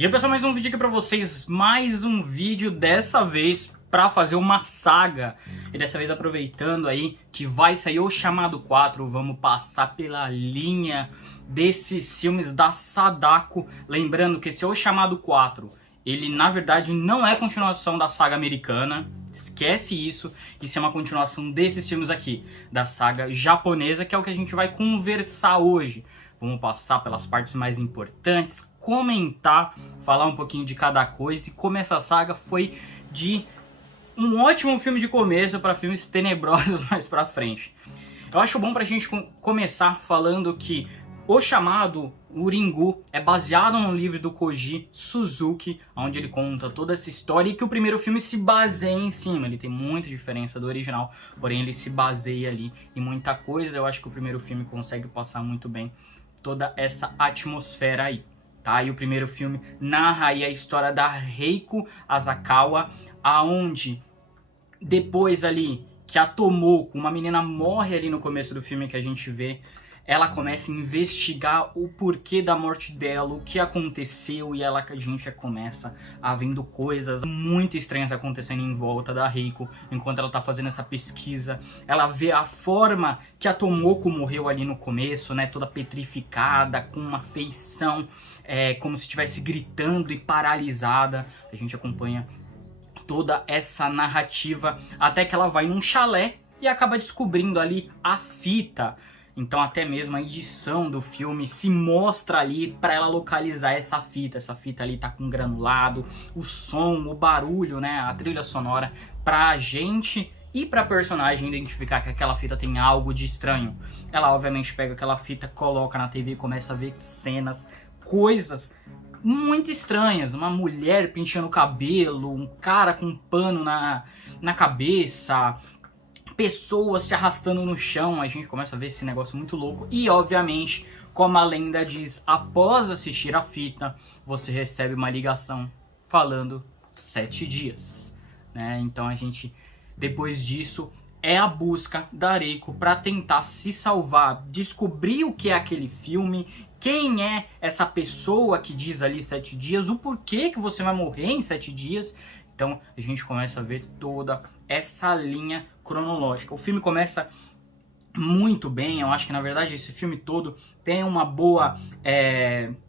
E aí pessoal, mais um vídeo aqui pra vocês, mais um vídeo dessa vez pra fazer uma saga. E dessa vez aproveitando aí que vai sair o Chamado 4, vamos passar pela linha desses filmes da Sadako. Lembrando que esse O Chamado 4, ele na verdade não é continuação da saga americana, esquece isso. Isso é uma continuação desses filmes aqui, da saga japonesa, que é o que a gente vai conversar hoje. Vamos passar pelas partes mais importantes, comentar, falar um pouquinho de cada coisa e como essa saga foi de um ótimo filme de começo para filmes tenebrosos mais pra frente. Eu acho bom pra gente começar falando que O Chamado, o Ringu, é baseado no livro do Koji Suzuki, onde ele conta toda essa história e que o primeiro filme se baseia em cima. Ele tem muita diferença do original, porém ele se baseia ali em muita coisa. Eu acho que o primeiro filme consegue passar muito bem toda essa atmosfera aí, tá? E o primeiro filme narra aí a história da Reiko Asakawa, aonde depois ali que a Tomoko, uma menina, morre ali no começo do filme que a gente vê, ela começa a investigar o porquê da morte dela, o que aconteceu, e a gente começa a vendo coisas muito estranhas acontecendo em volta da Reiko, enquanto ela tá fazendo essa pesquisa. Ela vê a forma que a Tomoko morreu ali no começo, né, toda petrificada, com uma feição, como se estivesse gritando e paralisada. A gente acompanha toda essa narrativa até que ela vai num chalé e acaba descobrindo ali a fita. Então até mesmo a edição do filme se mostra ali para ela localizar essa fita. Essa fita ali tá com granulado, o som, o barulho, né, a trilha sonora, pra gente e pra personagem identificar que aquela fita tem algo de estranho. Ela obviamente pega aquela fita, coloca na TV e começa a ver cenas, coisas muito estranhas. Uma mulher penteando o cabelo, um cara com um pano na cabeça, pessoas se arrastando no chão. A gente começa a ver esse negócio muito louco. E obviamente, como a lenda diz, após assistir a fita, você recebe uma ligação falando 7 dias, né? Então a gente, depois disso, é a busca da Reiko para tentar se salvar, descobrir o que é aquele filme, quem é essa pessoa que diz ali 7 dias, o porquê que você vai morrer em 7 dias. Então a gente começa a ver toda essa linha cronológica. O filme começa muito bem. Eu acho que na verdade esse filme todo tem uma boa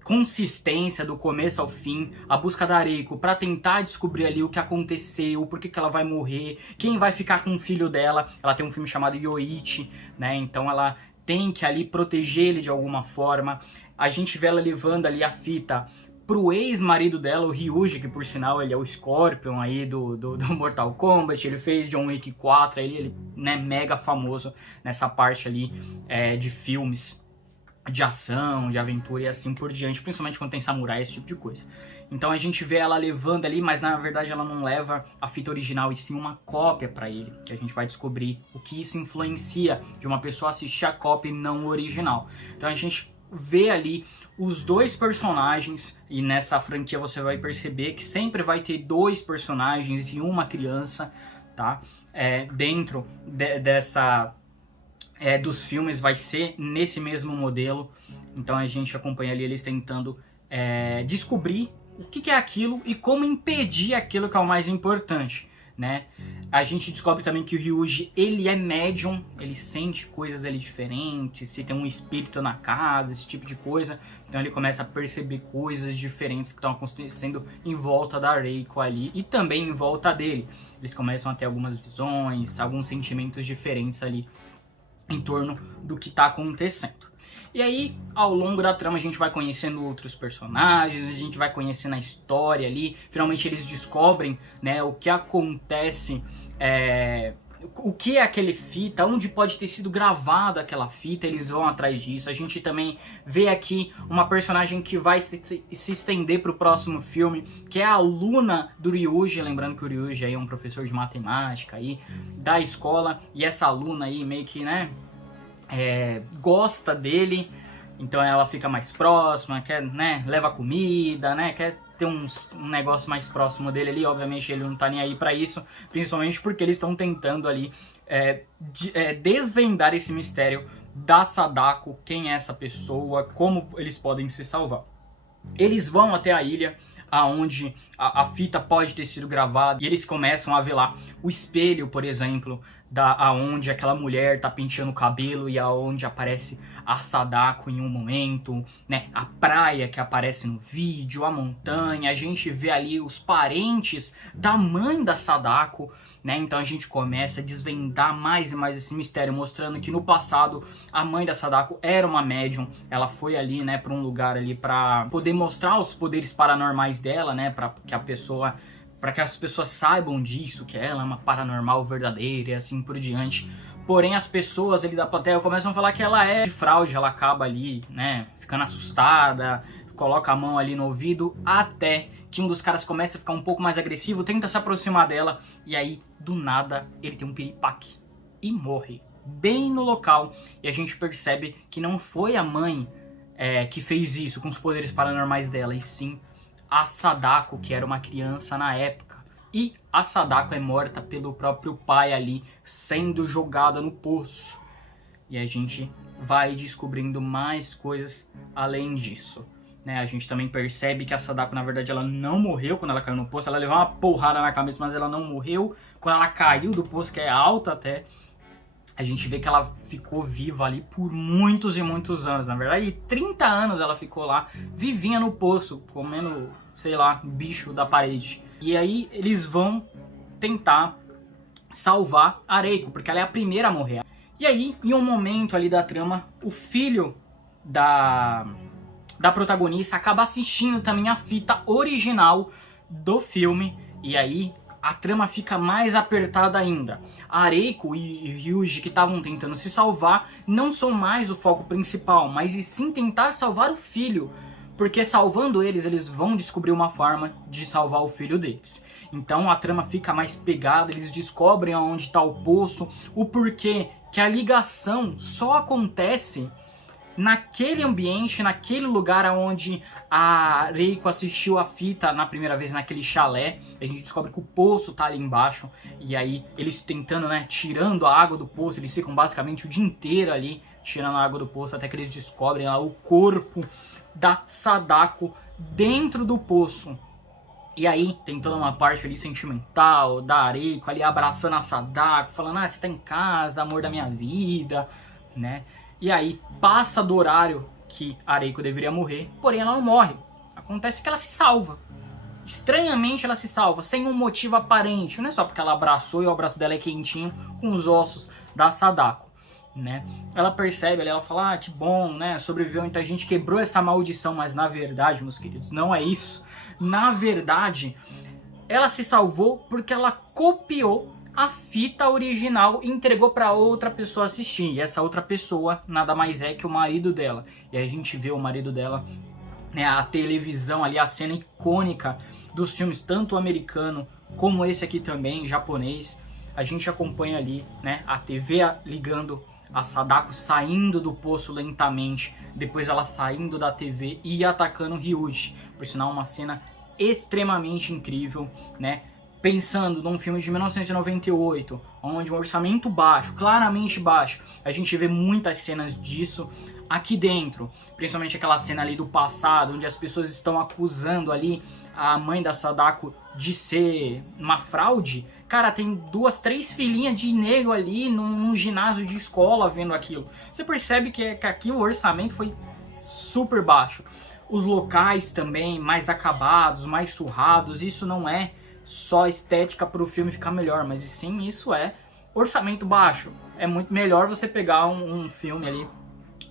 consistência do começo ao fim. A busca da Reiko para tentar descobrir ali o que aconteceu, por que ela vai morrer, quem vai ficar com o filho dela. Ela tem um filme chamado Yoichi, né? Então ela tem que ali proteger ele de alguma forma. A gente vê ela levando ali a fita pro ex-marido dela, o Ryuji, que por sinal ele é o Scorpion aí do Mortal Kombat. Ele fez John Wick 4, ele né, mega famoso nessa parte ali de filmes de ação, de aventura e assim por diante, principalmente quando tem samurai, esse tipo de coisa. Então a gente vê ela levando ali, mas na verdade ela não leva a fita original e sim uma cópia pra ele, que a gente vai descobrir o que isso influencia de uma pessoa assistir a cópia e não o original. Então a gente vê ali os dois personagens, e nessa franquia você vai perceber que sempre vai ter dois personagens e uma criança, tá? Dentro dessa dos filmes vai ser nesse mesmo modelo. Então a gente acompanha ali eles tentando descobrir o que é aquilo e como impedir aquilo, que é o mais importante, né? A gente descobre também que o Ryuji, ele é médium, ele sente coisas ali diferentes, se tem um espírito na casa, esse tipo de coisa. Então ele começa a perceber coisas diferentes que estão acontecendo em volta da Reiko ali e também em volta dele. Eles começam a ter algumas visões, alguns sentimentos diferentes ali em torno do que está acontecendo. E aí, ao longo da trama, a gente vai conhecendo outros personagens, a gente vai conhecendo a história ali. Finalmente eles descobrem, né, o que acontece, o que é aquele fita, onde pode ter sido gravado aquela fita. Eles vão atrás disso. A gente também vê aqui uma personagem que vai se estender para o próximo filme, que é a aluna do Ryuji. Lembrando que o Ryuji aí é um professor de matemática aí, da escola, e essa aluna aí meio que, né, gosta dele, então ela fica mais próxima, quer, né, leva comida, né, quer ter um negócio mais próximo dele ali. Obviamente ele não tá nem aí pra isso, principalmente porque eles estão tentando ali desvendar esse mistério da Sadako, quem é essa pessoa, como eles podem se salvar. Eles vão até a ilha aonde a fita pode ter sido gravada, e eles começam a ver lá o espelho, por exemplo, aonde aquela mulher tá penteando o cabelo e aonde aparece a Sadako em um momento, né? A praia que aparece no vídeo, a montanha, a gente vê ali os parentes da mãe da Sadako, né? Então a gente começa a desvendar mais e mais esse mistério, mostrando que no passado a mãe da Sadako era uma médium. Ela foi ali, né, para um lugar ali para poder mostrar os poderes paranormais dela, né, para que as pessoas saibam disso, que ela é uma paranormal verdadeira e assim por diante. Porém, as pessoas ali da plateia começam a falar que ela é de fraude, ela acaba ali, né, ficando assustada, coloca a mão ali no ouvido, até que um dos caras começa a ficar um pouco mais agressivo, tenta se aproximar dela, e aí, do nada, ele tem um piripaque e morre, bem no local. E a gente percebe que não foi a mãe que fez isso com os poderes paranormais dela, e sim a Sadako, que era uma criança na época. E a Sadako é morta pelo próprio pai ali, sendo jogada no poço. E a gente vai descobrindo mais coisas além disso, né? A gente também percebe que a Sadako, na verdade, ela não morreu quando ela caiu no poço. Ela levou uma porrada na cabeça, mas ela não morreu. Quando ela caiu do poço, que é alta até, a gente vê que ela ficou viva ali por muitos e muitos anos. Na verdade, 30 anos ela ficou lá, vivinha no poço, comendo, sei lá, bicho da parede. E aí eles vão tentar salvar a Reiko, porque ela é a primeira a morrer. E aí, em um momento ali da trama, o filho da protagonista acaba assistindo também a fita original do filme. E aí a trama fica mais apertada ainda. A Reiko e Ryuji, que estavam tentando se salvar, não são mais o foco principal, mas e sim tentar salvar o filho. Porque salvando eles, eles vão descobrir uma forma de salvar o filho deles. Então a trama fica mais pegada, eles descobrem aonde está o poço, o porquê que a ligação só acontece naquele ambiente, naquele lugar onde a Reiko assistiu a fita na primeira vez, naquele chalé. A gente descobre que o poço tá ali embaixo, e aí eles tentando, né, tirando a água do poço, eles ficam basicamente o dia inteiro ali tirando a água do poço, até que eles descobrem lá o corpo da Sadako dentro do poço. E aí tem toda uma parte ali sentimental da Reiko ali abraçando a Sadako, falando: ah, você tá em casa, amor da minha vida, né? E aí passa do horário que a Reiko deveria morrer, porém ela não morre. Acontece que ela se salva. Estranhamente ela se salva, sem um motivo aparente. Não é só porque ela abraçou e o abraço dela é quentinho com os ossos da Sadako, né? Ela percebe, ela fala: ah, que bom, né? Sobreviveu, então a gente quebrou essa maldição. Mas na verdade, meus queridos, não é isso. Na verdade, ela se salvou porque ela copiou a fita original e entregou para outra pessoa assistir. E essa outra pessoa nada mais é que o marido dela. E aí a gente vê o marido dela, né, a televisão ali, a cena icônica dos filmes, tanto americano como esse aqui também, japonês. A gente acompanha ali, né, a TV ligando, a Sadako saindo do poço lentamente, depois ela saindo da TV e atacando o Ryuji. Por sinal, uma cena extremamente incrível, né? Pensando num filme de 1998, onde um orçamento baixo, claramente baixo, a gente vê muitas cenas disso aqui dentro, principalmente aquela cena ali do passado, onde as pessoas estão acusando ali a mãe da Sadako de ser uma fraude. Cara, tem 2, 3 filhinhas de negro ali num ginásio de escola vendo aquilo. Você percebe que aqui o orçamento foi super baixo. Os locais também mais acabados, mais surrados, isso não é só estética para o filme ficar melhor, mas sim, isso é orçamento baixo. É muito melhor você pegar um filme ali,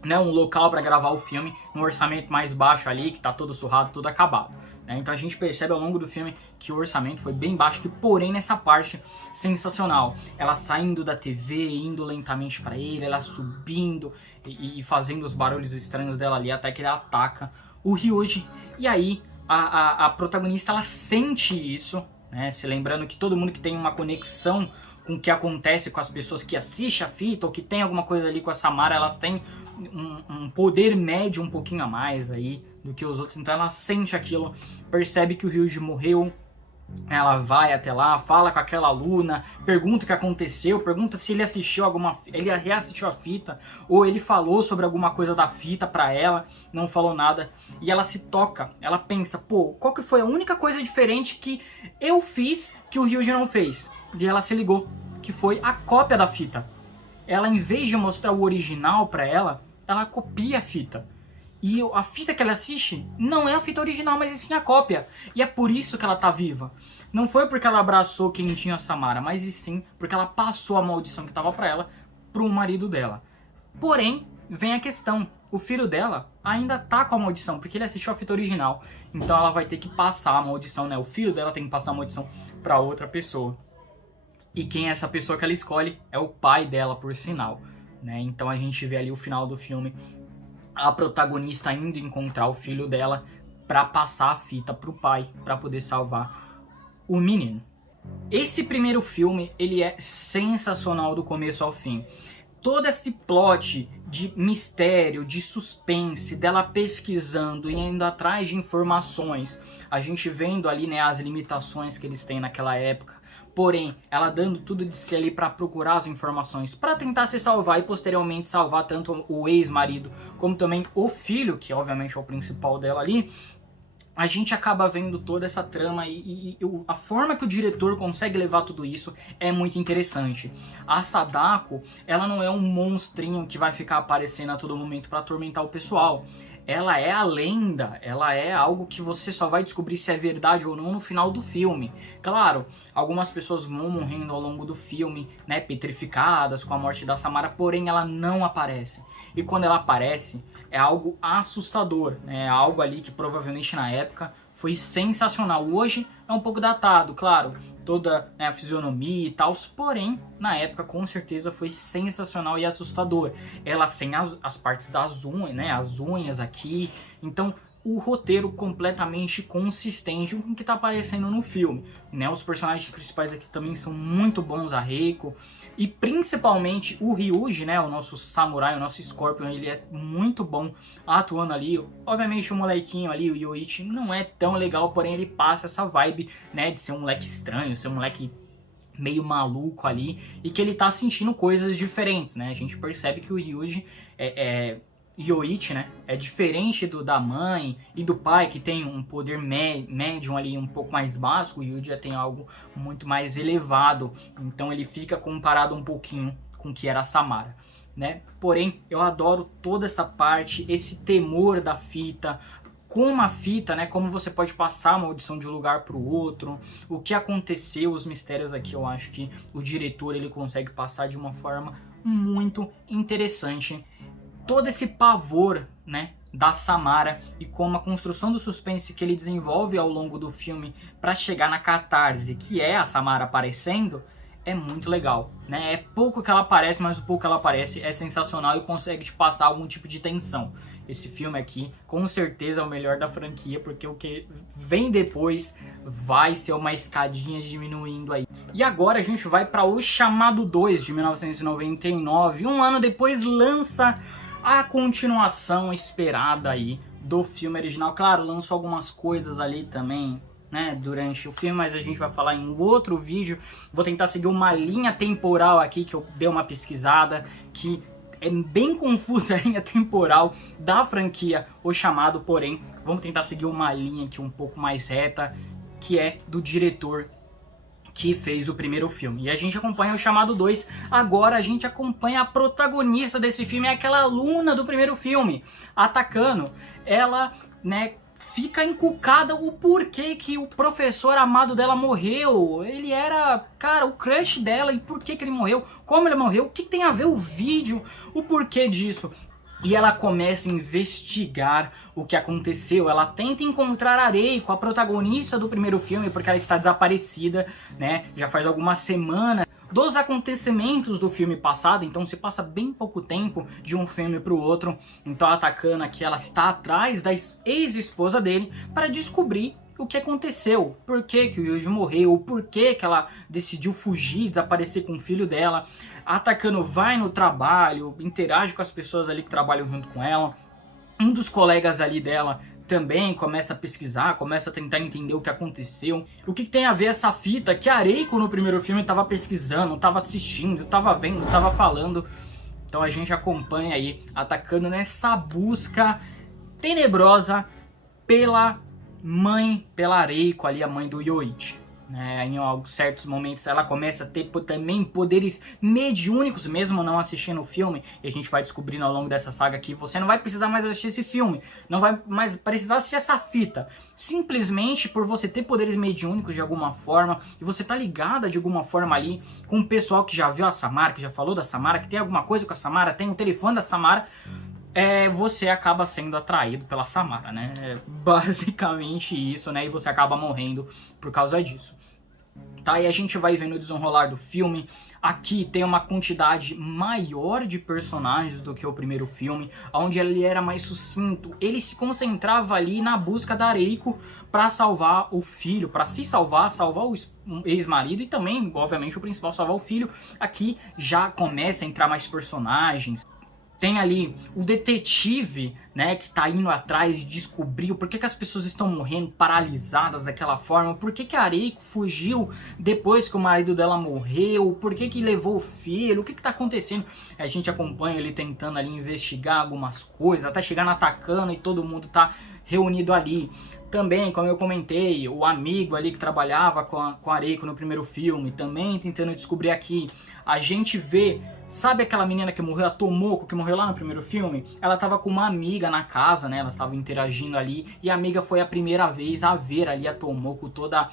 né, um local para gravar o filme, um orçamento mais baixo ali, que tá todo surrado, todo acabado, né? Então a gente percebe ao longo do filme que o orçamento foi bem baixo, que porém nessa parte sensacional, ela saindo da TV, indo lentamente para ele, ela subindo e fazendo os barulhos estranhos dela ali, até que ele ataca o Ryuji. E aí a protagonista, ela sente isso, né? Se lembrando que todo mundo que tem uma conexão com o que acontece com as pessoas que assistem a fita, ou que tem alguma coisa ali com a Samara, elas têm um poder médio um pouquinho a mais aí do que os outros. Então ela sente aquilo, percebe que o Ryuji morreu, Ela vai até lá, fala com aquela aluna, pergunta o que aconteceu, pergunta se ele assistiu ele reassistiu a fita, ou ele falou sobre alguma coisa da fita pra ela, não falou nada. E ela se toca, ela pensa, pô, qual que foi a única coisa diferente que eu fiz que o Ryuji não fez? E ela se ligou, que foi a cópia da fita. Ela, em vez de mostrar o original pra ela, ela copia a fita. E a fita que ela assiste não é a fita original, mas sim a cópia. E é por isso que ela tá viva. Não foi porque ela abraçou quentinho a Samara, mas e sim porque ela passou a maldição que tava pra ela pro marido dela. Porém, vem a questão. O filho dela ainda tá com a maldição, porque ele assistiu a fita original. Então ela vai ter que passar a maldição, né? O filho dela tem que passar a maldição pra outra pessoa. E quem é essa pessoa que ela escolhe? É o pai dela, por sinal, né? Então a gente vê ali o final do filme, a protagonista indo encontrar o filho dela para passar a fita pro pai, para poder salvar o menino. Esse primeiro filme, ele é sensacional do começo ao fim. Todo esse plot de mistério, de suspense, dela pesquisando e indo atrás de informações, a gente vendo ali, né, as limitações que eles têm naquela época. Porém, ela dando tudo de si ali para procurar as informações, para tentar se salvar e posteriormente salvar tanto o ex-marido como também o filho, que obviamente é o principal dela ali. A gente acaba vendo toda essa trama e a forma que o diretor consegue levar tudo isso é muito interessante. A Sadako, ela não é um monstrinho que vai ficar aparecendo a todo momento para atormentar o pessoal. Ela é a lenda, ela é algo que você só vai descobrir se é verdade ou não no final do filme. Claro, algumas pessoas vão morrendo ao longo do filme, né, petrificadas com a morte da Samara, porém ela não aparece. E quando ela aparece, é algo assustador, né, é algo ali que provavelmente na época foi sensacional. Hoje é um pouco datado, claro, toda, né, a fisionomia e tal, porém, na época com certeza foi sensacional e assustador. Ela sem as partes das unhas, né, as unhas aqui, então o roteiro completamente consistente com o que está aparecendo no filme, né? Os personagens principais aqui também são muito bons, a Reiko, e principalmente o Ryuji, né? O nosso samurai, o nosso Scorpion, ele é muito bom atuando ali. Obviamente o molequinho ali, o Yoichi, não é tão legal, porém ele passa essa vibe, né, de ser um moleque estranho, ser um moleque meio maluco ali, e que ele tá sentindo coisas diferentes, né? A gente percebe que o Ryuji Yoichi, né, é diferente da mãe e do pai, que tem um poder médium ali um pouco mais básico. O Yuji já tem algo muito mais elevado, então ele fica comparado um pouquinho com o que era a Samara, né? Porém, eu adoro toda essa parte, esse temor da fita, como a fita, né, como você pode passar a maldição de um lugar para o outro, o que aconteceu, os mistérios aqui. Eu acho que o diretor ele consegue passar de uma forma muito interessante todo esse pavor, né, da Samara, e como a construção do suspense que ele desenvolve ao longo do filme para chegar na catarse, que é a Samara aparecendo, é muito legal, né? É pouco que ela aparece, mas o pouco que ela aparece é sensacional e consegue te passar algum tipo de tensão. Esse filme aqui, com certeza, é o melhor da franquia, porque o que vem depois vai ser uma escadinha diminuindo aí. E agora a gente vai para O Chamado 2, de 1999. Um ano depois lança a continuação esperada aí do filme original. Claro, lançou algumas coisas ali também, né, durante o filme, mas a gente vai falar em um outro vídeo. Vou tentar seguir uma linha temporal aqui, que eu dei uma pesquisada, que é bem confusa a linha temporal da franquia O Chamado, porém, vamos tentar seguir uma linha aqui um pouco mais reta, que é do diretor que fez o primeiro filme. E a gente acompanha O Chamado 2. Agora a gente acompanha a protagonista desse filme, é aquela aluna do primeiro filme, a Takano. Ela, né, fica encucada o porquê que o professor amado dela morreu. Ele era, cara, o crush dela, e por que ele morreu, como ele morreu, o que tem a ver o vídeo, o porquê disso. E ela começa a investigar o que aconteceu. Ela tenta encontrar a Reiko, a protagonista do primeiro filme, porque ela está desaparecida, né? Já faz algumas semanas dos acontecimentos do filme passado, então se passa bem pouco tempo de um filme para o outro. Então a Takano aqui, ela está atrás da ex-esposa dele para descobrir o que aconteceu, por que que o Yuji morreu, por que que ela decidiu fugir, desaparecer com o filho dela. A Takano vai no trabalho, interage com as pessoas ali que trabalham junto com ela. Um dos colegas ali dela também começa a pesquisar, começa a tentar entender o que aconteceu. O que tem a ver essa fita que a Reiko no primeiro filme tava pesquisando, tava assistindo, tava vendo, tava falando. Então a gente acompanha aí, atacando nessa busca tenebrosa pela mãe, pela Reiko ali, a mãe do Yoichi. Em certos momentos ela começa a ter também poderes mediúnicos, mesmo não assistindo o filme. E a gente vai descobrindo ao longo dessa saga que você não vai precisar mais assistir esse filme, não vai mais precisar assistir essa fita. Simplesmente por você ter poderes mediúnicos de alguma forma, e você tá ligada de alguma forma ali com o pessoal que já viu a Samara, que já falou da Samara, que tem alguma coisa com a Samara, tem o telefone da Samara, você acaba sendo atraído pela Samara, né? É basicamente isso, né? E você acaba morrendo por causa disso. Tá, e a gente vai vendo o desenrolar do filme. Aqui tem uma quantidade maior de personagens do que o primeiro filme, onde ele era mais sucinto. Ele se concentrava ali na busca da Reiko para salvar o filho, para se salvar o ex-marido e também, obviamente, o principal, salvar o filho. Aqui já começa a entrar mais personagens. Tem ali o detetive, né, que tá indo atrás de descobrir por que as pessoas estão morrendo paralisadas daquela forma, por que a Reiko fugiu depois que o marido dela morreu, por que levou o filho, o que tá acontecendo. A gente acompanha ele tentando ali investigar algumas coisas, até chegar na Takano e todo mundo tá reunido ali. Também, como eu comentei, o amigo ali que trabalhava com a Reiko no primeiro filme, também tentando descobrir aqui. A gente vê, sabe aquela menina que morreu, a Tomoko, que morreu lá no primeiro filme? Ela tava com uma amiga na casa, né? Elas estavam interagindo ali, e a amiga foi a primeira vez a ver ali a Tomoko toda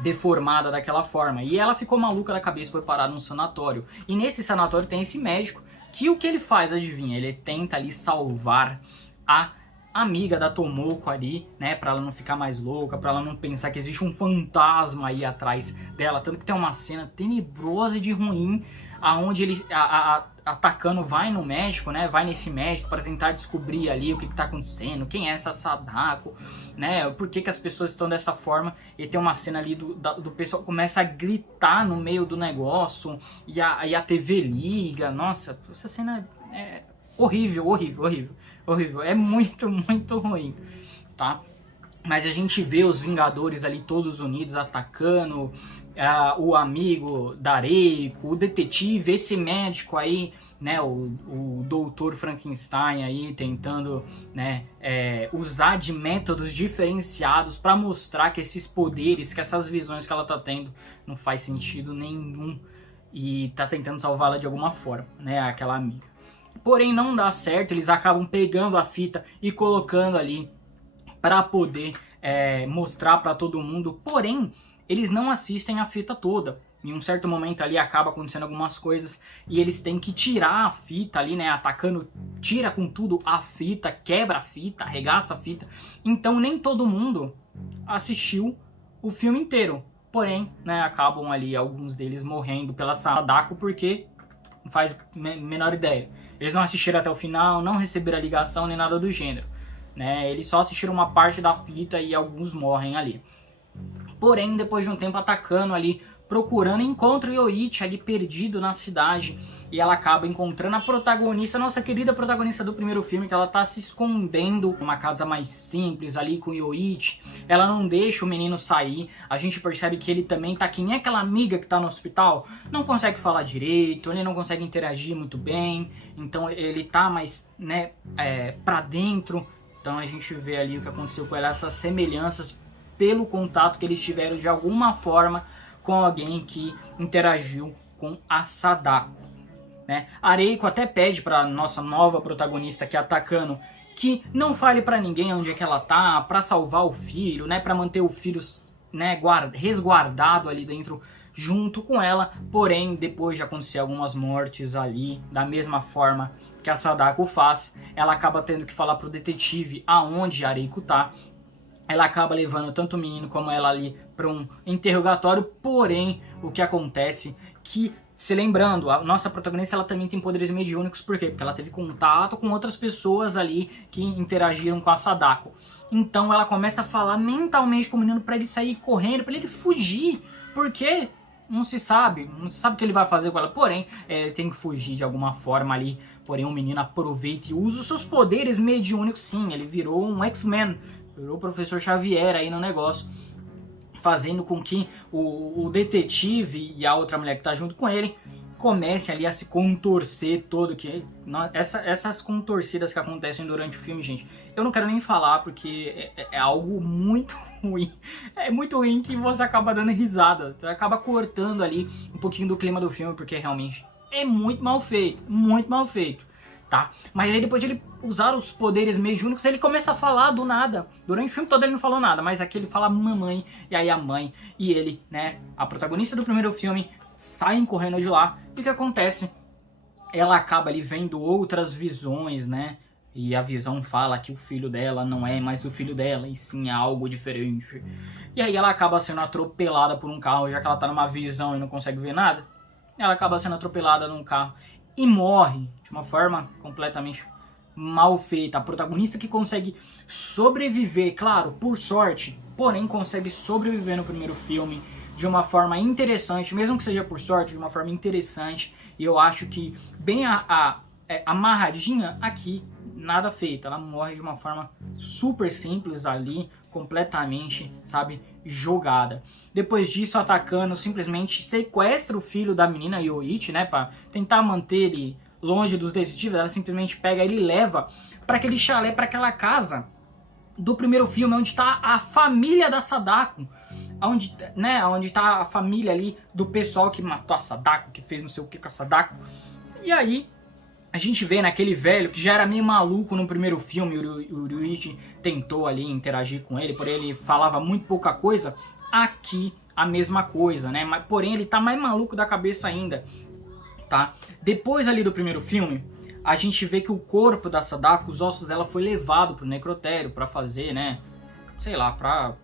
deformada daquela forma. E ela ficou maluca da cabeça, foi parar num sanatório. E nesse sanatório tem esse médico, que o que ele faz, adivinha? Ele tenta ali salvar a amiga da Tomoko ali, né, pra ela não ficar mais louca, pra ela não pensar que existe um fantasma aí atrás dela. Tanto que tem uma cena tenebrosa e de ruim, aonde ele, a Takano vai no médico, né, vai nesse médico para tentar descobrir ali o que tá acontecendo, quem é essa Sadako, né, por que as pessoas estão dessa forma. E tem uma cena ali do pessoal começa a gritar no meio do negócio, e a TV liga. Nossa, essa cena é horrível, horrível, horrível. Horrível, é muito, muito ruim, tá? Mas a gente vê os Vingadores ali todos unidos atacando, o amigo da Reiko, o detetive, esse médico aí, né, o Dr. Frankenstein aí tentando, né, usar de métodos diferenciados para mostrar que esses poderes, que essas visões que ela tá tendo não faz sentido nenhum, e tá tentando salvá-la de alguma forma, né, aquela amiga. Porém não dá certo, eles acabam pegando a fita e colocando ali para poder mostrar para todo mundo. Porém, eles não assistem a fita toda. Em um certo momento ali acaba acontecendo algumas coisas e eles têm que tirar a fita ali, né, atacando, tira com tudo a fita, quebra a fita, arregaça a fita. Então nem todo mundo assistiu o filme inteiro. Porém, né, acabam ali alguns deles morrendo pela Sadako porque não faz menor ideia. Eles não assistiram até o final, não receberam a ligação nem nada do gênero, né? Eles só assistiram uma parte da fita e alguns morrem ali. Porém, depois de um tempo atacando ali, procurando, encontra o Yoichi ali perdido na cidade. E ela acaba encontrando a protagonista, nossa querida protagonista do primeiro filme, que ela tá se escondendo numa casa mais simples ali com o Yoichi. Ela não deixa o menino sair. A gente percebe que ele também tá que nem aquela amiga que tá no hospital. Não consegue falar direito, ele não consegue interagir muito bem. Então ele tá mais, né, pra dentro. Então a gente vê ali o que aconteceu com ela, essas semelhanças pelo contato que eles tiveram de alguma forma com alguém que interagiu com a Sadako, né? A Reiko até pede para nossa nova protagonista, que é a Takano, que não fale para ninguém onde é que ela tá, para salvar o filho, né? Para manter o filho, né, resguardado ali dentro junto com ela. Porém, depois de acontecer algumas mortes ali, da mesma forma que a Sadako faz, ela acaba tendo que falar pro detetive aonde a Reiko tá. Ela acaba levando tanto o menino como ela ali para um interrogatório, porém o que acontece que, se lembrando, a nossa protagonista ela também tem poderes mediúnicos. Por quê? Porque ela teve contato com outras pessoas ali que interagiram com a Sadako. Então ela começa a falar mentalmente com o menino para ele sair correndo, para ele fugir, porque não se sabe o que ele vai fazer com ela, porém, ele tem que fugir de alguma forma ali, porém o menino aproveita e usa os seus poderes mediúnicos, sim, ele virou um X-Men, virou o Professor Xavier aí no negócio, fazendo com que o detetive e a outra mulher que tá junto com ele comecem ali a se contorcer todo, que essas contorcidas que acontecem durante o filme, gente, eu não quero nem falar porque é algo muito ruim, é muito ruim que você acaba dando risada, você acaba cortando ali um pouquinho do clima do filme, porque realmente é muito mal feito, tá? Mas aí depois de ele usar os poderes mediúnicos, ele começa a falar do nada. Durante o filme todo ele não falou nada, mas aqui ele fala mamãe, e aí a mãe e ele, né, a protagonista do primeiro filme, saem correndo de lá. E o que acontece? Ela acaba ali vendo outras visões, né? E a visão fala que o filho dela não é mais o filho dela, e sim é algo diferente. E aí ela acaba sendo atropelada por um carro, já que ela tá numa visão e não consegue ver nada. Ela acaba sendo atropelada num carro e morre de uma forma completamente mal feita. A protagonista que consegue sobreviver, claro, por sorte, porém consegue sobreviver no primeiro filme de uma forma interessante, mesmo que seja por sorte, de uma forma interessante. E eu acho que bem amarradinha aqui, nada feito. Ela morre de uma forma super simples ali, completamente, sabe, jogada. Depois disso, Takano simplesmente sequestra o filho da menina, Yoichi, né, pra tentar manter ele longe dos detetives. Ela simplesmente pega ele e leva para aquele chalé, para aquela casa do primeiro filme, onde está a família da Sadako, onde tá a família ali do pessoal que matou a Sadako, que fez não sei o que com a Sadako. E aí a gente vê naquele velho que já era meio maluco no primeiro filme, o Ryuichi tentou ali interagir com ele, porém ele falava muito pouca coisa. Aqui a mesma coisa, né? Mas porém ele tá mais maluco da cabeça ainda, tá? Depois ali do primeiro filme, a gente vê que o corpo da Sadako, os ossos dela foi levado pro necrotério para fazer, né, sei lá, para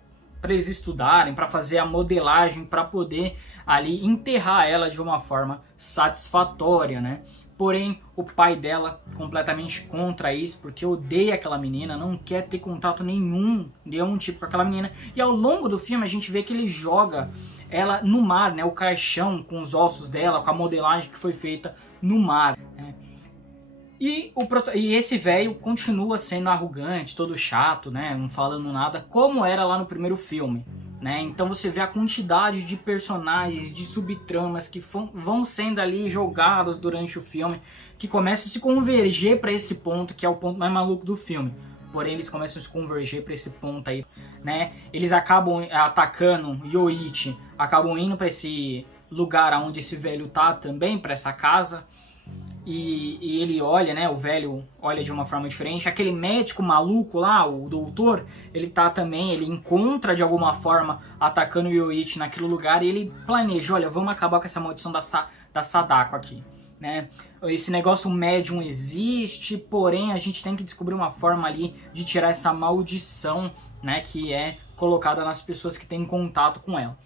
eles estudarem, para fazer a modelagem, para poder ali enterrar ela de uma forma satisfatória, né? Porém, o pai dela completamente contra isso, porque odeia aquela menina, não quer ter contato nenhum tipo com aquela menina. E ao longo do filme a gente vê que ele joga ela no mar, né? O caixão com os ossos dela, com a modelagem que foi feita no mar, né? E esse velho continua sendo arrogante, todo chato, né? Não falando nada, como era lá no primeiro filme, né? Então você vê a quantidade de personagens, de subtramas que vão sendo ali jogadas durante o filme, que começam a se converger para esse ponto, que é o ponto mais maluco do filme. Porém, eles começam a se converger para esse ponto aí, né? Eles acabam atacando Yoichi, acabam indo para esse lugar onde esse velho tá também, para essa casa. E ele olha, né, o velho olha de uma forma diferente. Aquele médico maluco lá, o doutor, ele tá também, ele encontra de alguma forma atacando o Yoichi naquele lugar. E ele planeja, olha, vamos acabar com essa maldição da Sadako aqui, né? Esse negócio médium existe, porém a gente tem que descobrir uma forma ali de tirar essa maldição, né, que é colocada nas pessoas que têm contato com ela.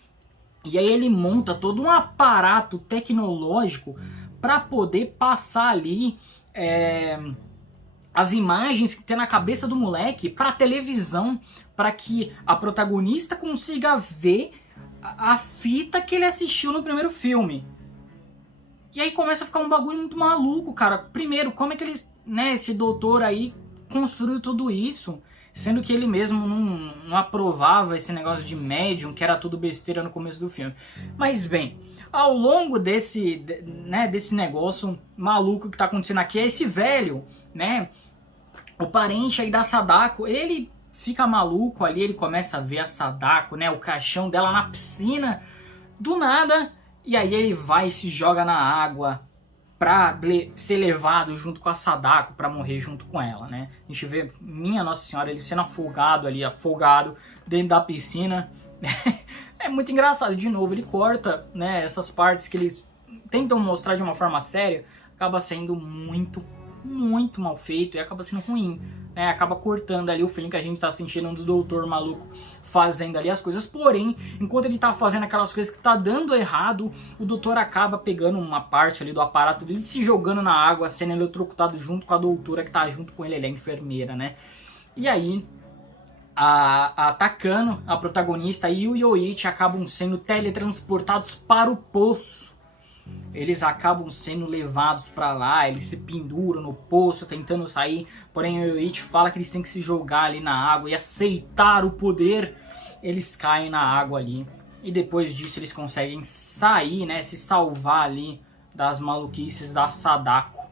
E aí ele monta todo um aparato tecnológico para poder passar ali as imagens que tem na cabeça do moleque para televisão, para que a protagonista consiga ver a fita que ele assistiu no primeiro filme. E aí começa a ficar um bagulho muito maluco, cara. Primeiro, como é que ele, né, esse doutor aí construiu tudo isso, sendo que ele mesmo não aprovava esse negócio de médium, que era tudo besteira no começo do filme. Mas bem, ao longo desse negócio maluco que tá acontecendo aqui, é esse velho, né, o parente aí da Sadako, ele fica maluco ali, ele começa a ver a Sadako, né, o caixão dela na piscina, do nada, e aí ele vai e se joga na água pra ser levado junto com a Sadako, pra morrer junto com ela, né? A gente vê, minha Nossa Senhora, ele sendo afogado dentro da piscina. É muito engraçado. De novo, ele corta, né, essas partes que eles tentam mostrar de uma forma séria, acaba sendo muito mal feito e acaba sendo ruim, né? Acaba cortando ali o feeling que a gente tá sentindo do doutor maluco fazendo ali as coisas. Porém, enquanto ele tá fazendo aquelas coisas que tá dando errado, o doutor acaba pegando uma parte ali do aparato dele, se jogando na água, sendo eletrocutado junto com a doutora que tá junto com ele, é a enfermeira, né? E aí a Takano, a protagonista, e o Yoichi acabam sendo teletransportados para o poço. Eles acabam sendo levados para lá, eles se penduram no poço tentando sair, porém o Yoichi fala que eles têm que se jogar ali na água e aceitar o poder. Eles caem na água ali e depois disso eles conseguem sair, né, se salvar ali das maluquices da Sadako.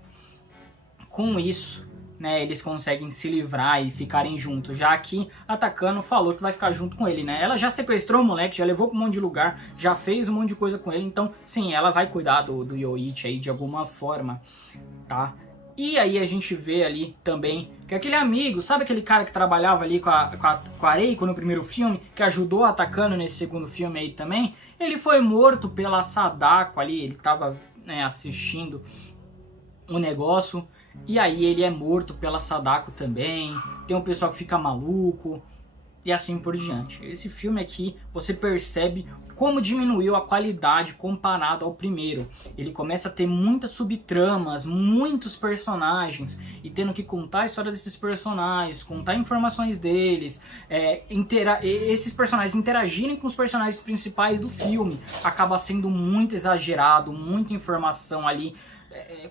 Com isso, né, eles conseguem se livrar e ficarem juntos, já que a Takano falou que vai ficar junto com ele, né? Ela já sequestrou o moleque, já levou para um monte de lugar, já fez um monte de coisa com ele, então sim, ela vai cuidar do Yoichi aí de alguma forma, tá? E aí a gente vê ali também que aquele amigo, sabe aquele cara que trabalhava ali com a Reiko no primeiro filme, que ajudou a Takano nesse segundo filme aí também, ele foi morto pela Sadako ali, ele tava, né, assistindo o negócio, e aí ele é morto pela Sadako também, tem um pessoal que fica maluco, e assim por diante. Esse filme aqui, você percebe como diminuiu a qualidade comparado ao primeiro. Ele começa a ter muitas subtramas, muitos personagens, e tendo que contar a história desses personagens, contar informações deles, esses personagens interagirem com os personagens principais do filme, acaba sendo muito exagerado, muita informação ali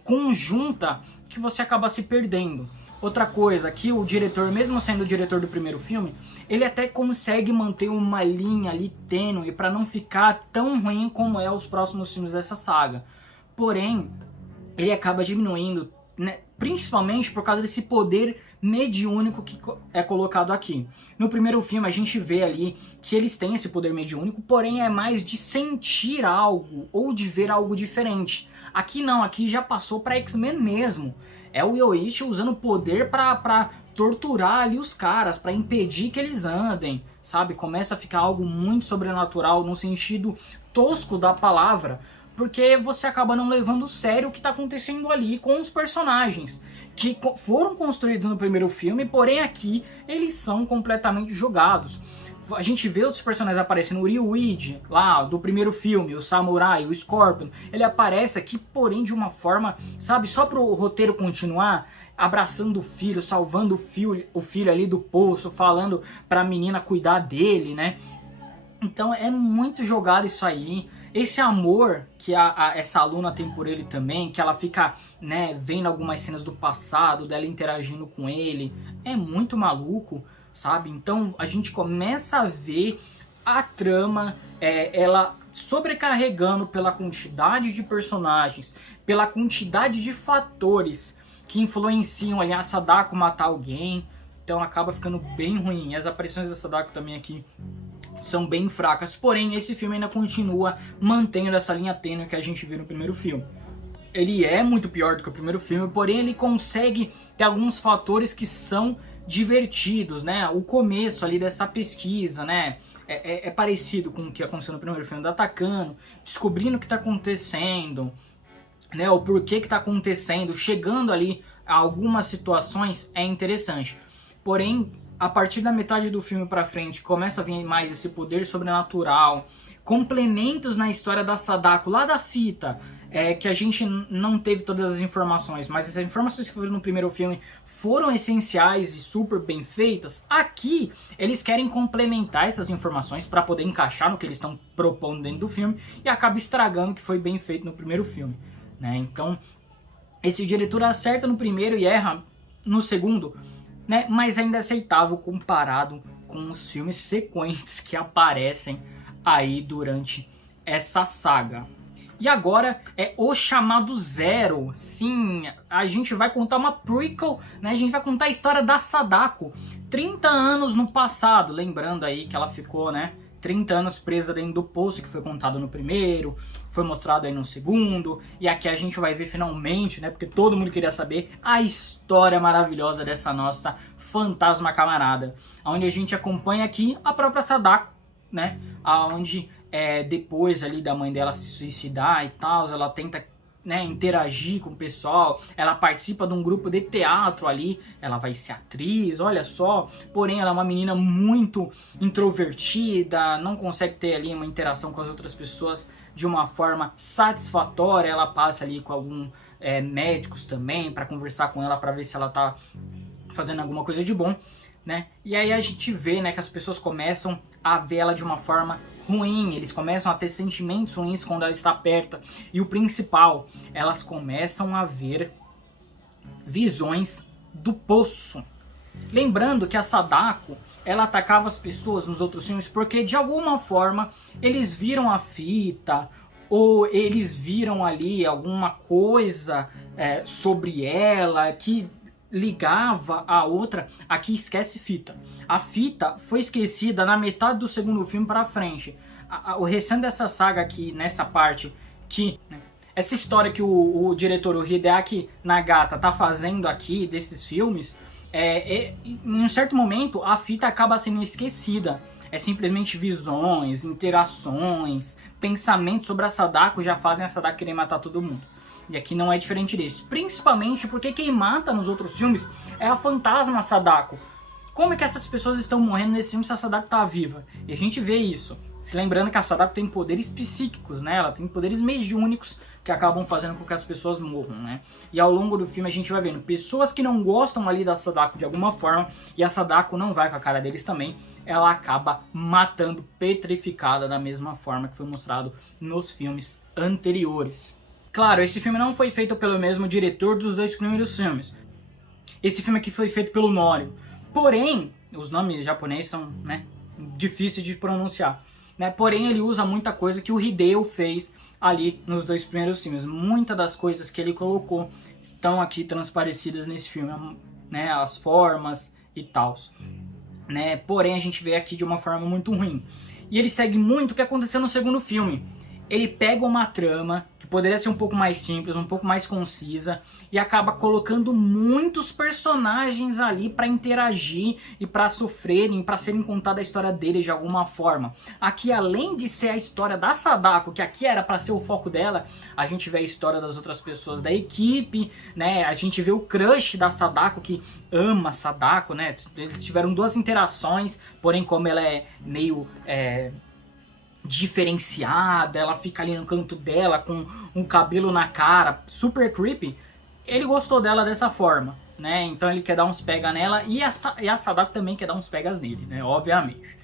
conjunta, que você acaba se perdendo. Outra coisa, que o diretor, mesmo sendo o diretor do primeiro filme, ele até consegue manter uma linha ali tênue para não ficar tão ruim como é os próximos filmes dessa saga. Porém, ele acaba diminuindo, né, principalmente por causa desse poder mediúnico que é colocado aqui. No primeiro filme a gente vê ali que eles têm esse poder mediúnico, porém é mais de sentir algo ou de ver algo diferente. Aqui não, aqui já passou para X-Men mesmo. É o Yoichi usando poder pra torturar ali os caras, pra impedir que eles andem, sabe? Começa a ficar algo muito sobrenatural no sentido tosco da palavra, porque você acaba não levando sério o que tá acontecendo ali com os personagens, que foram construídos no primeiro filme, porém aqui eles são completamente jogados. A gente vê outros personagens aparecendo, o Ryuji, lá do primeiro filme, o Samurai, o Scorpion, ele aparece aqui, porém de uma forma, sabe, só pro roteiro continuar, abraçando o filho, salvando o filho ali do poço, falando pra menina cuidar dele, né? Então é muito jogado isso aí. Esse amor que essa aluna tem por ele também, que ela fica, né, vendo algumas cenas do passado, dela interagindo com ele, é muito maluco, sabe? Então a gente começa a ver a trama, ela sobrecarregando pela quantidade de personagens, pela quantidade de fatores que influenciam ali a Sadako matar alguém. Então acaba ficando bem ruim. As aparições da Sadako também aqui são bem fracas, porém esse filme ainda continua mantendo essa linha tênue que a gente viu no primeiro filme. Ele é muito pior do que o primeiro filme, porém ele consegue ter alguns fatores que são divertidos, né? O começo ali dessa pesquisa, né? É parecido com o que aconteceu no primeiro filme da Takano, descobrindo o que está acontecendo, né? O porquê que está acontecendo, chegando ali a algumas situações é interessante. Porém, a partir da metade do filme pra frente, começa a vir mais esse poder sobrenatural, complementos na história da Sadako, lá da fita, que a gente não teve todas as informações, mas essas informações que foram no primeiro filme foram essenciais e super bem feitas. Aqui, eles querem complementar essas informações para poder encaixar no que eles estão propondo dentro do filme e acaba estragando o que foi bem feito no primeiro filme, né? Então, esse diretor acerta no primeiro e erra no segundo, né? Mas ainda é aceitável comparado com os filmes sequentes que aparecem aí durante essa saga. E agora é O Chamado Zero. Sim, a gente vai contar uma prequel, né? A gente vai contar a história da Sadako 30 anos no passado, lembrando aí que ela ficou, né, 30 anos presa dentro do poço, que foi contado no primeiro, foi mostrado aí no segundo, e aqui a gente vai ver finalmente, né, porque todo mundo queria saber, a história maravilhosa dessa nossa fantasma camarada, onde a gente acompanha aqui a própria Sadako, né, aonde depois ali da mãe dela se suicidar e tal, ela tenta, né, interagir com o pessoal, ela participa de um grupo de teatro ali, ela vai ser atriz, olha só, porém ela é uma menina muito introvertida, não consegue ter ali uma interação com as outras pessoas de uma forma satisfatória, ela passa ali com alguns médicos também para conversar com ela, para ver se ela tá fazendo alguma coisa de bom, né? E aí a gente vê, né, que as pessoas começam a ver ela de uma forma ruim, eles começam a ter sentimentos ruins quando ela está perto. E o principal, elas começam a ver visões do poço. Lembrando que a Sadako, ela atacava as pessoas nos outros filmes porque de alguma forma eles viram a fita ou eles viram ali alguma coisa sobre ela que ligava a outra. Aqui esquece fita. A fita foi esquecida na metade do segundo filme para frente. O restante dessa saga aqui, nessa parte, que essa história que o diretor, o Hideaki Nagata, tá fazendo aqui desses filmes, em um certo momento a fita acaba sendo esquecida. É simplesmente visões, interações, pensamentos sobre a Sadako já fazem a Sadako querer matar todo mundo. E aqui não é diferente disso. Principalmente porque quem mata nos outros filmes é a fantasma Sadako. Como é que essas pessoas estão morrendo nesse filme se a Sadako tá viva? E a gente vê isso. Se lembrando que a Sadako tem poderes psíquicos, né? Ela tem poderes mediúnicos que acabam fazendo com que as pessoas morram, né? E ao longo do filme a gente vai vendo pessoas que não gostam ali da Sadako de alguma forma, e a Sadako não vai com a cara deles também, ela acaba matando petrificada da mesma forma que foi mostrado nos filmes anteriores. Claro, esse filme não foi feito pelo mesmo diretor dos dois primeiros filmes. Esse filme aqui foi feito pelo Norio. Porém, os nomes japoneses são, né, difíceis de pronunciar. Porém, ele usa muita coisa que o Hideo fez ali nos dois primeiros filmes. Muitas das coisas que ele colocou estão aqui transparecidas nesse filme, né? As formas e tal, né? Porém, a gente vê aqui de uma forma muito ruim. E ele segue muito o que aconteceu no segundo filme. Ele pega uma trama que poderia ser um pouco mais simples, um pouco mais concisa, e acaba colocando muitos personagens ali para interagir e para sofrerem, para serem contada a história deles de alguma forma. Aqui, além de ser a história da Sadako, que aqui era para ser o foco dela, a gente vê a história das outras pessoas da equipe, né? A gente vê o crush da Sadako, que ama a Sadako, né? Eles tiveram duas interações, porém como ela é meio diferenciada, ela fica ali no canto dela com um cabelo na cara, super creepy, ele gostou dela dessa forma, né? Então ele quer dar uns pega nela e a Sadako também quer dar uns pegas nele, né? Obviamente.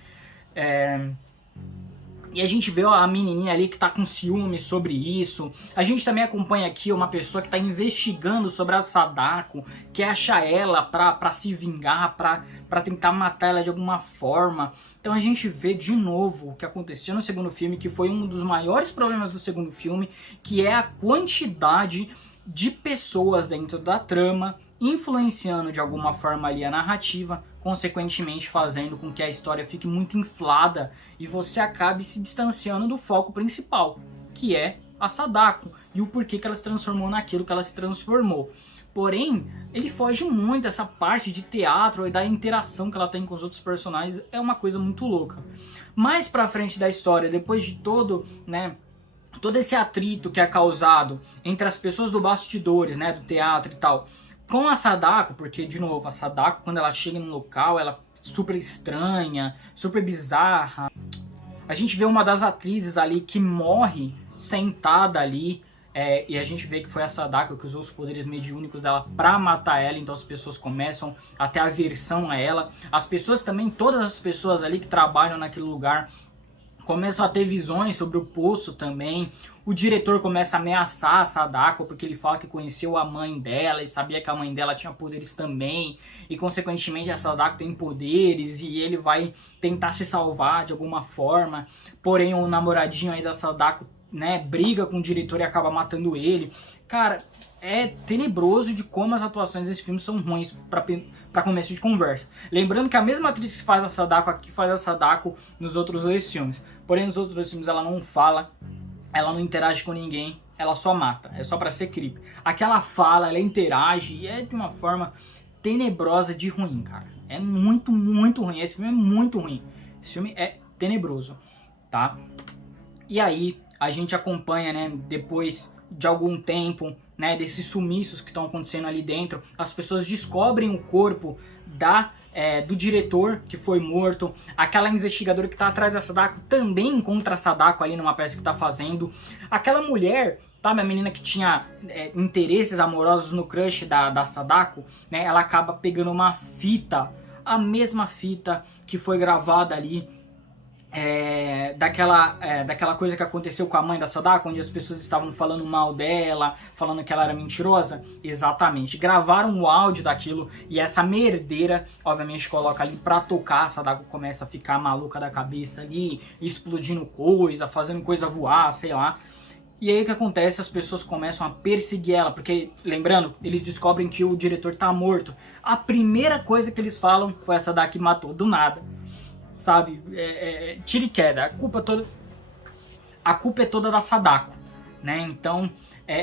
E a gente vê a menininha ali que tá com ciúme sobre isso. A gente também acompanha aqui uma pessoa que tá investigando sobre a Sadako, quer achar ela pra se vingar, pra tentar matar ela de alguma forma. Então a gente vê de novo o que aconteceu no segundo filme, que foi um dos maiores problemas do segundo filme, que é a quantidade de pessoas dentro da trama, influenciando de alguma forma ali a narrativa, consequentemente fazendo com que a história fique muito inflada e você acabe se distanciando do foco principal, que é a Sadako e o porquê que ela se transformou naquilo que ela se transformou. Porém, ele foge muito dessa parte de teatro e da interação que ela tem com os outros personagens, é uma coisa muito louca. Mais pra frente da história, depois de todo esse atrito que é causado entre as pessoas do bastidores, né, do teatro e tal, com a Sadako, porque, de novo, a Sadako, quando ela chega no local, ela é super estranha, super bizarra. A gente vê uma das atrizes ali que morre sentada ali, e a gente vê que foi a Sadako que usou os poderes mediúnicos dela pra matar ela, então as pessoas começam a ter aversão a ela. As pessoas também, todas as pessoas ali que trabalham naquele lugar, começam a ter visões sobre o poço também. O diretor começa a ameaçar a Sadako porque ele fala que conheceu a mãe dela e sabia que a mãe dela tinha poderes também. E consequentemente a Sadako tem poderes e ele vai tentar se salvar de alguma forma. Porém o namoradinho aí da Sadako, né, briga com o diretor e acaba matando ele. Cara, é tenebroso de como as atuações desse filme são ruins pra começo de conversa. Lembrando que a mesma atriz que faz a Sadako aqui faz a Sadako nos outros dois filmes. Porém nos outros dois filmes ela não fala, ela não interage com ninguém, ela só mata. É só pra ser creepy. Aqui ela fala, ela interage e é de uma forma tenebrosa de ruim, cara. É muito, muito ruim. Esse filme é muito ruim. Esse filme é tenebroso, tá? E aí a gente acompanha, né, depois de algum tempo, né, desses sumiços que estão acontecendo ali dentro, as pessoas descobrem o corpo do diretor que foi morto. Aquela investigadora que está atrás da Sadako também encontra a Sadako ali numa peça que está fazendo. Aquela mulher, sabe, a menina que tinha interesses amorosos no crush da Sadako, né, ela acaba pegando uma fita a mesma fita que foi gravada ali daquela coisa que aconteceu com a mãe da Sadako, onde as pessoas estavam falando mal dela, falando que ela era mentirosa. Exatamente, gravaram o áudio daquilo e essa merdeira, obviamente, coloca ali pra tocar. A Sadako começa a ficar maluca da cabeça ali, explodindo coisa, fazendo coisa voar, sei lá. E aí o que acontece? As pessoas começam a perseguir ela, porque, lembrando, eles descobrem que o diretor tá morto. A primeira coisa que eles falam foi essa daqui matou, do nada. Sabe? Tira e queda. A culpa é toda da Sadako, né? Então,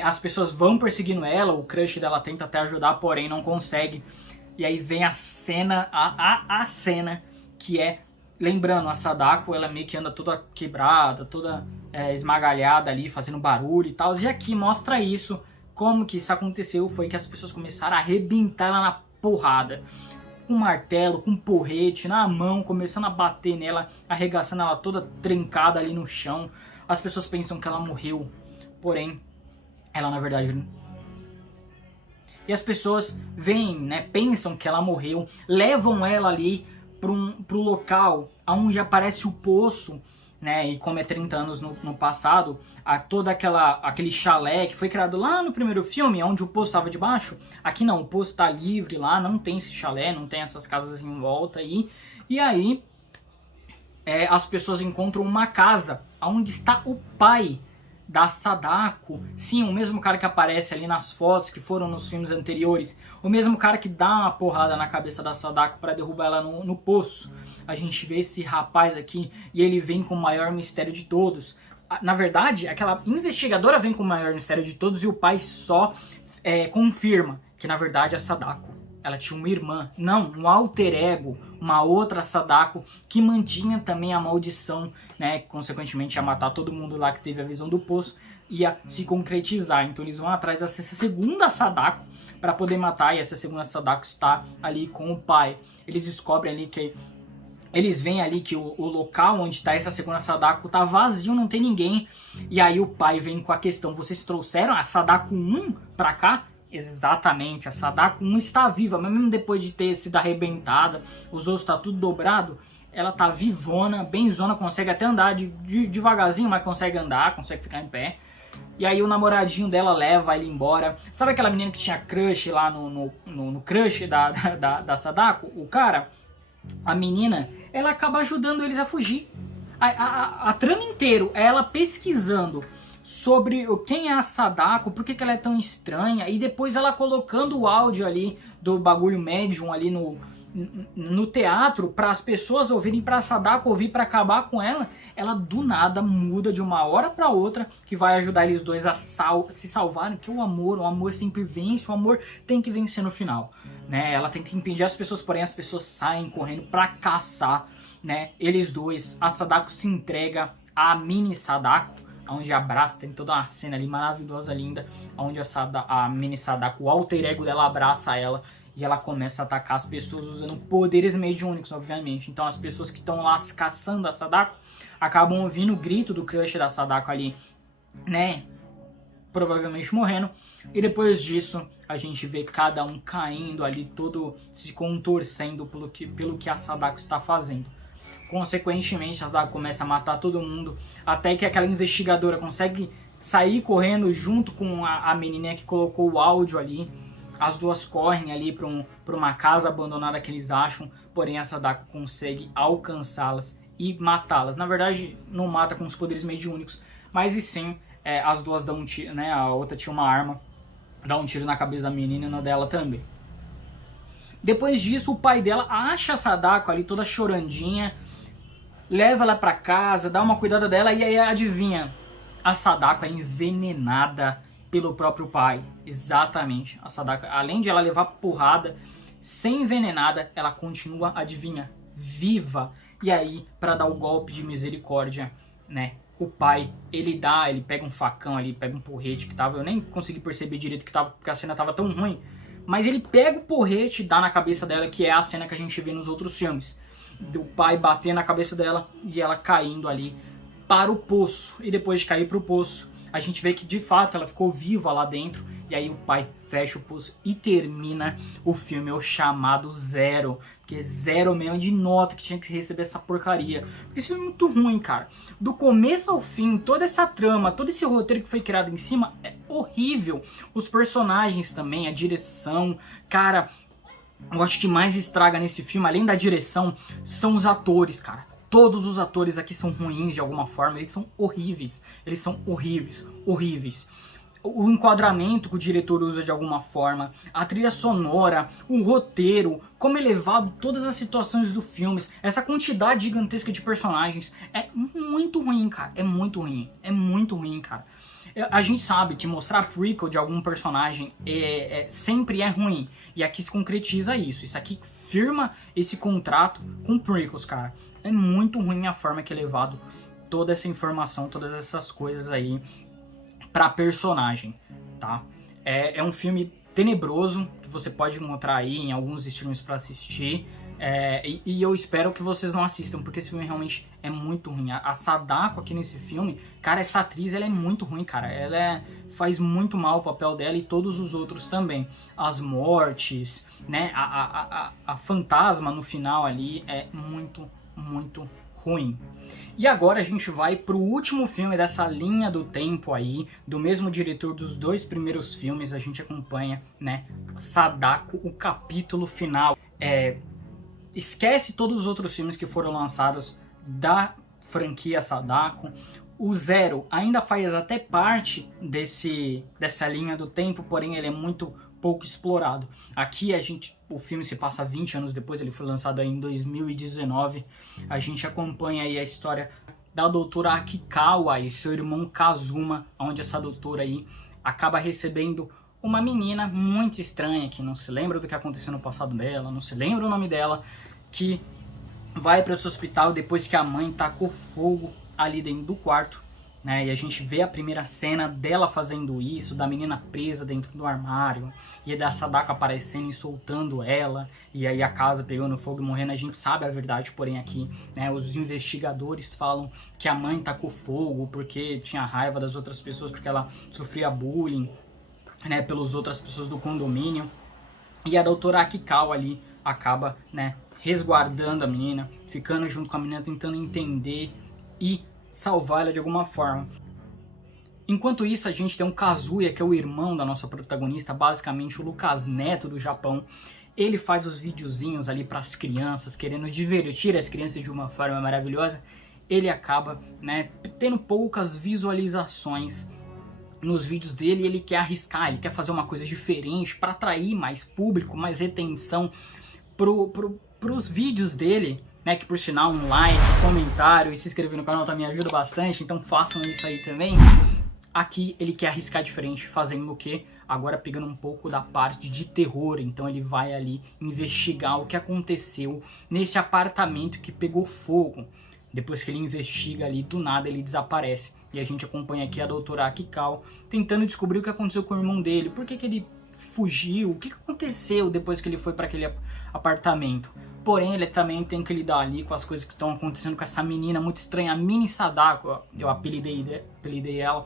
as pessoas vão perseguindo ela, o crush dela tenta até ajudar, porém não consegue. E aí vem a cena, a cena que é... Lembrando, a Sadako, ela meio que anda toda quebrada, toda esmagalhada ali, fazendo barulho e tal. E aqui mostra isso, como que isso aconteceu, foi que as pessoas começaram a arrebentar ela na porrada. Com martelo, com porrete, na mão, começando a bater nela, arregaçando ela toda trincada ali no chão. As pessoas pensam que ela morreu, porém, ela na verdade... E as pessoas veem, né, pensam que ela morreu, levam ela ali pro local onde aparece o poço, né? E como é 30 anos no passado, todo aquele chalé que foi criado lá no primeiro filme, onde o poço estava debaixo, aqui não, o poço está livre lá, não tem esse chalé, não tem essas casas em volta aí. E aí as pessoas encontram uma casa onde está o pai da Sadako, sim, o mesmo cara que aparece ali nas fotos que foram nos filmes anteriores, o mesmo cara que dá uma porrada na cabeça da Sadako para derrubar ela no poço. A gente vê esse rapaz aqui e ele vem com o maior mistério de todos. Na verdade, aquela investigadora vem com o maior mistério de todos e o pai só confirma que na verdade a Sadako, ela tinha uma irmã, não, um alter ego, uma outra Sadako que mantinha também a maldição, né? Consequentemente ia matar todo mundo lá que teve a visão do poço, ia se concretizar. Então eles vão atrás dessa segunda Sadako para poder matar, e essa segunda Sadako está ali com o pai. Eles descobrem ali que... Eles veem ali que o local onde está essa segunda Sadako tá vazio, não tem ninguém. E aí o pai vem com a questão, vocês trouxeram a Sadako 1 pra cá? Exatamente, a Sadako 1 está viva, mas mesmo depois de ter sido arrebentada, os ossos tá tudo dobrado, ela tá vivona, benzona, consegue até andar devagarzinho, mas consegue andar, consegue ficar em pé. E aí o namoradinho dela leva ele embora. Sabe aquela menina que tinha crush lá no crush da Sadako? O cara, a menina, ela acaba ajudando eles a fugir. A trama inteira é ela pesquisando sobre quem é a Sadako, por que ela é tão estranha, e depois ela colocando o áudio ali do bagulho médium ali no teatro para as pessoas ouvirem, para a Sadako ouvir, para acabar com ela. Ela do nada muda de uma hora para outra, que vai ajudar eles dois a se salvarem, que o amor sempre vence, o amor tem que vencer no final, né? Ela tenta impedir as pessoas, porém as pessoas saem correndo para caçar, né? Eles dois, a Sadako se entrega à mini Sadako, onde abraça, tem toda uma cena ali maravilhosa, linda, onde a mini Sadako, o alter ego dela, abraça ela e ela começa a atacar as pessoas usando poderes mediúnicos, obviamente. Então as pessoas que estão lá caçando a Sadako acabam ouvindo o grito do crush da Sadako ali, né, provavelmente morrendo, e depois disso a gente vê cada um caindo ali, todo se contorcendo pelo que a Sadako está fazendo. Consequentemente, a Sadako começa a matar todo mundo, até que aquela investigadora consegue sair correndo junto com a menininha que colocou o áudio ali. As duas correm ali para uma casa abandonada que eles acham, porém a Sadako consegue alcançá-las e matá-las. Na verdade, não mata com os poderes mediúnicos, mas e sim, as duas dão um tiro, né? A outra tinha uma arma, dá um tiro na cabeça da menina e na dela também. Depois disso, o pai dela acha a Sadako ali toda chorandinha, leva ela pra casa, dá uma cuidada dela e aí adivinha, a Sadako é envenenada pelo próprio pai. Exatamente, a Sadako, além de ela levar porrada, ser envenenada, ela continua, adivinha, viva. E aí, para dar o golpe de misericórdia, né, o pai, ele pega um facão ali, pega um porrete que tava, eu nem consegui perceber direito que tava, porque a cena tava tão ruim, mas ele pega o porrete e dá na cabeça dela, que é a cena que a gente vê nos outros filmes, do pai bater na cabeça dela e ela caindo ali para o poço. E depois de cair para o poço, a gente vê que de fato ela ficou viva lá dentro, e aí o pai fecha o pulso e termina o filme, o chamado Zero, que é zero mesmo de nota que tinha que receber essa porcaria. Porque esse filme é muito ruim, cara. Do começo ao fim, toda essa trama, todo esse roteiro que foi criado em cima é horrível. Os personagens também, a direção, cara, eu acho que mais estraga nesse filme, além da direção, são os atores, cara. Todos os atores aqui são ruins de alguma forma, eles são horríveis. Eles são horríveis, horríveis. O enquadramento que o diretor usa de alguma forma, a trilha sonora, o roteiro, como é levado todas as situações do filme, essa quantidade gigantesca de personagens, é muito ruim, cara. É muito ruim, cara. A gente sabe que mostrar prequel de algum personagem sempre é ruim. E aqui se concretiza isso. Isso aqui firma esse contrato com prequels, cara. É muito ruim a forma que é levado toda essa informação, todas essas coisas aí pra personagem, tá? É um filme tenebroso, que você pode encontrar aí em alguns streams pra assistir. E eu espero que vocês não assistam, porque esse filme realmente é muito ruim. A Sadako aqui nesse filme, cara, essa atriz, ela é muito ruim, cara. Ela faz muito mal o papel dela e todos os outros também. As mortes, né? A fantasma no final ali é muito, muito ruim. E agora a gente vai pro último filme dessa linha do tempo aí, do mesmo diretor dos dois primeiros filmes. A gente acompanha, né, Sadako, o capítulo final. Esquece todos os outros filmes que foram lançados da franquia Sadako. O Zero ainda faz até parte dessa linha do tempo, porém ele é muito pouco explorado. Aqui o filme se passa 20 anos depois, ele foi lançado aí em 2019. A gente acompanha aí a história da doutora Akikawa e seu irmão Kazuma, onde essa doutora aí acaba recebendo uma menina muito estranha, que não se lembra do que aconteceu no passado dela, não se lembra o nome dela, que vai para esse hospital depois que a mãe tacou fogo ali dentro do quarto, né? E a gente vê a primeira cena dela fazendo isso, da menina presa dentro do armário, e da Sadako aparecendo e soltando ela, e aí a casa pegando fogo e morrendo. A gente sabe a verdade, porém aqui, né, os investigadores falam que a mãe tacou fogo porque tinha raiva das outras pessoas, porque ela sofria bullying, né, pelas outras pessoas do condomínio. E a doutora Akikawa ali acaba, né, resguardando a menina, ficando junto com a menina, tentando entender e salvar ela de alguma forma. Enquanto isso, a gente tem um Kazuya, que é o irmão da nossa protagonista, basicamente o Lucas Neto do Japão. Ele faz os videozinhos ali para as crianças, querendo divertir as crianças de uma forma maravilhosa. Ele acaba, né, tendo poucas visualizações nos vídeos dele, e ele quer arriscar, ele quer fazer uma coisa diferente para atrair mais público, mais retenção pros vídeos dele, né, que por sinal um like, comentário e se inscrever no canal também ajuda bastante, então façam isso aí também. Aqui ele quer arriscar diferente, fazendo o que? Agora pegando um pouco da parte de terror, então ele vai ali investigar o que aconteceu nesse apartamento que pegou fogo. Depois que ele investiga ali, do nada ele desaparece. E a gente acompanha aqui a doutora Akikawa tentando descobrir o que aconteceu com o irmão dele, por que ele fugiu, o que aconteceu depois que ele foi para aquele apartamento. Porém, ele também tem que lidar ali com as coisas que estão acontecendo com essa menina muito estranha, a Mini Sadako, eu apelidei ela,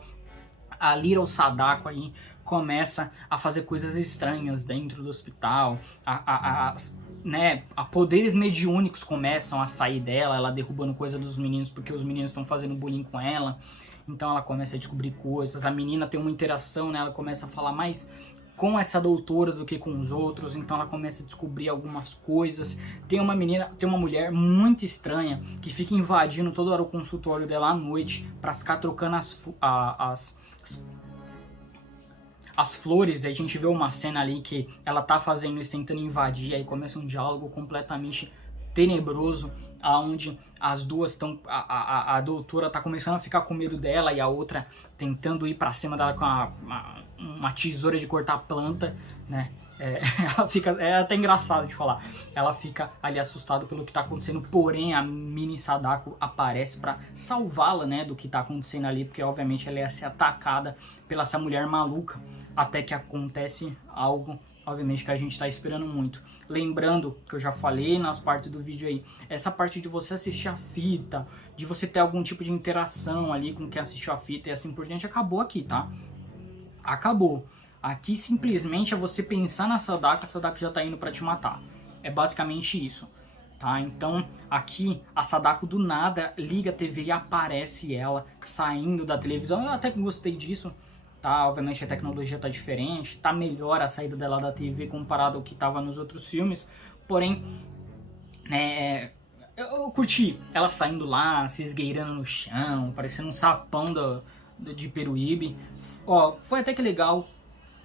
a Little Sadako aí, começa a fazer coisas estranhas dentro do hospital, né, poderes mediúnicos começam a sair dela, ela derrubando coisa dos meninos porque os meninos estão fazendo bullying com ela, então ela começa a descobrir coisas, a menina tem uma interação, né, ela começa a falar mais com essa doutora do que com os outros, então ela começa a descobrir algumas coisas. Tem uma mulher muito estranha que fica invadindo toda hora o consultório dela à noite para ficar trocando as flores. A gente vê uma cena ali que ela tá fazendo isso, tentando invadir, aí começa um diálogo completamente tenebroso, aonde as duas estão, a doutora tá começando a ficar com medo dela e a outra tentando ir pra cima dela com uma tesoura de cortar planta, né? Ela fica, é até engraçado de falar, ela fica ali assustada pelo que tá acontecendo, porém a Mini Sadako aparece pra salvá-la, né, do que tá acontecendo ali, porque obviamente ela ia ser atacada pela essa mulher maluca, até que acontece algo obviamente que a gente tá esperando muito. Lembrando que eu já falei nas partes do vídeo aí, essa parte de você assistir a fita, de você ter algum tipo de interação ali com quem assistiu a fita e assim por diante, acabou aqui, tá? Acabou. Aqui simplesmente é você pensar na Sadako, a Sadako já tá indo pra te matar. É basicamente isso, tá? Então aqui a Sadako do nada liga a TV e aparece ela saindo da televisão. Eu até gostei disso, tá? Obviamente a tecnologia tá diferente, tá melhor a saída dela da TV comparado ao que tava nos outros filmes. Porém, eu curti ela saindo lá, se esgueirando no chão, parecendo um sapão de Peruíbe. Ó, foi até que legal.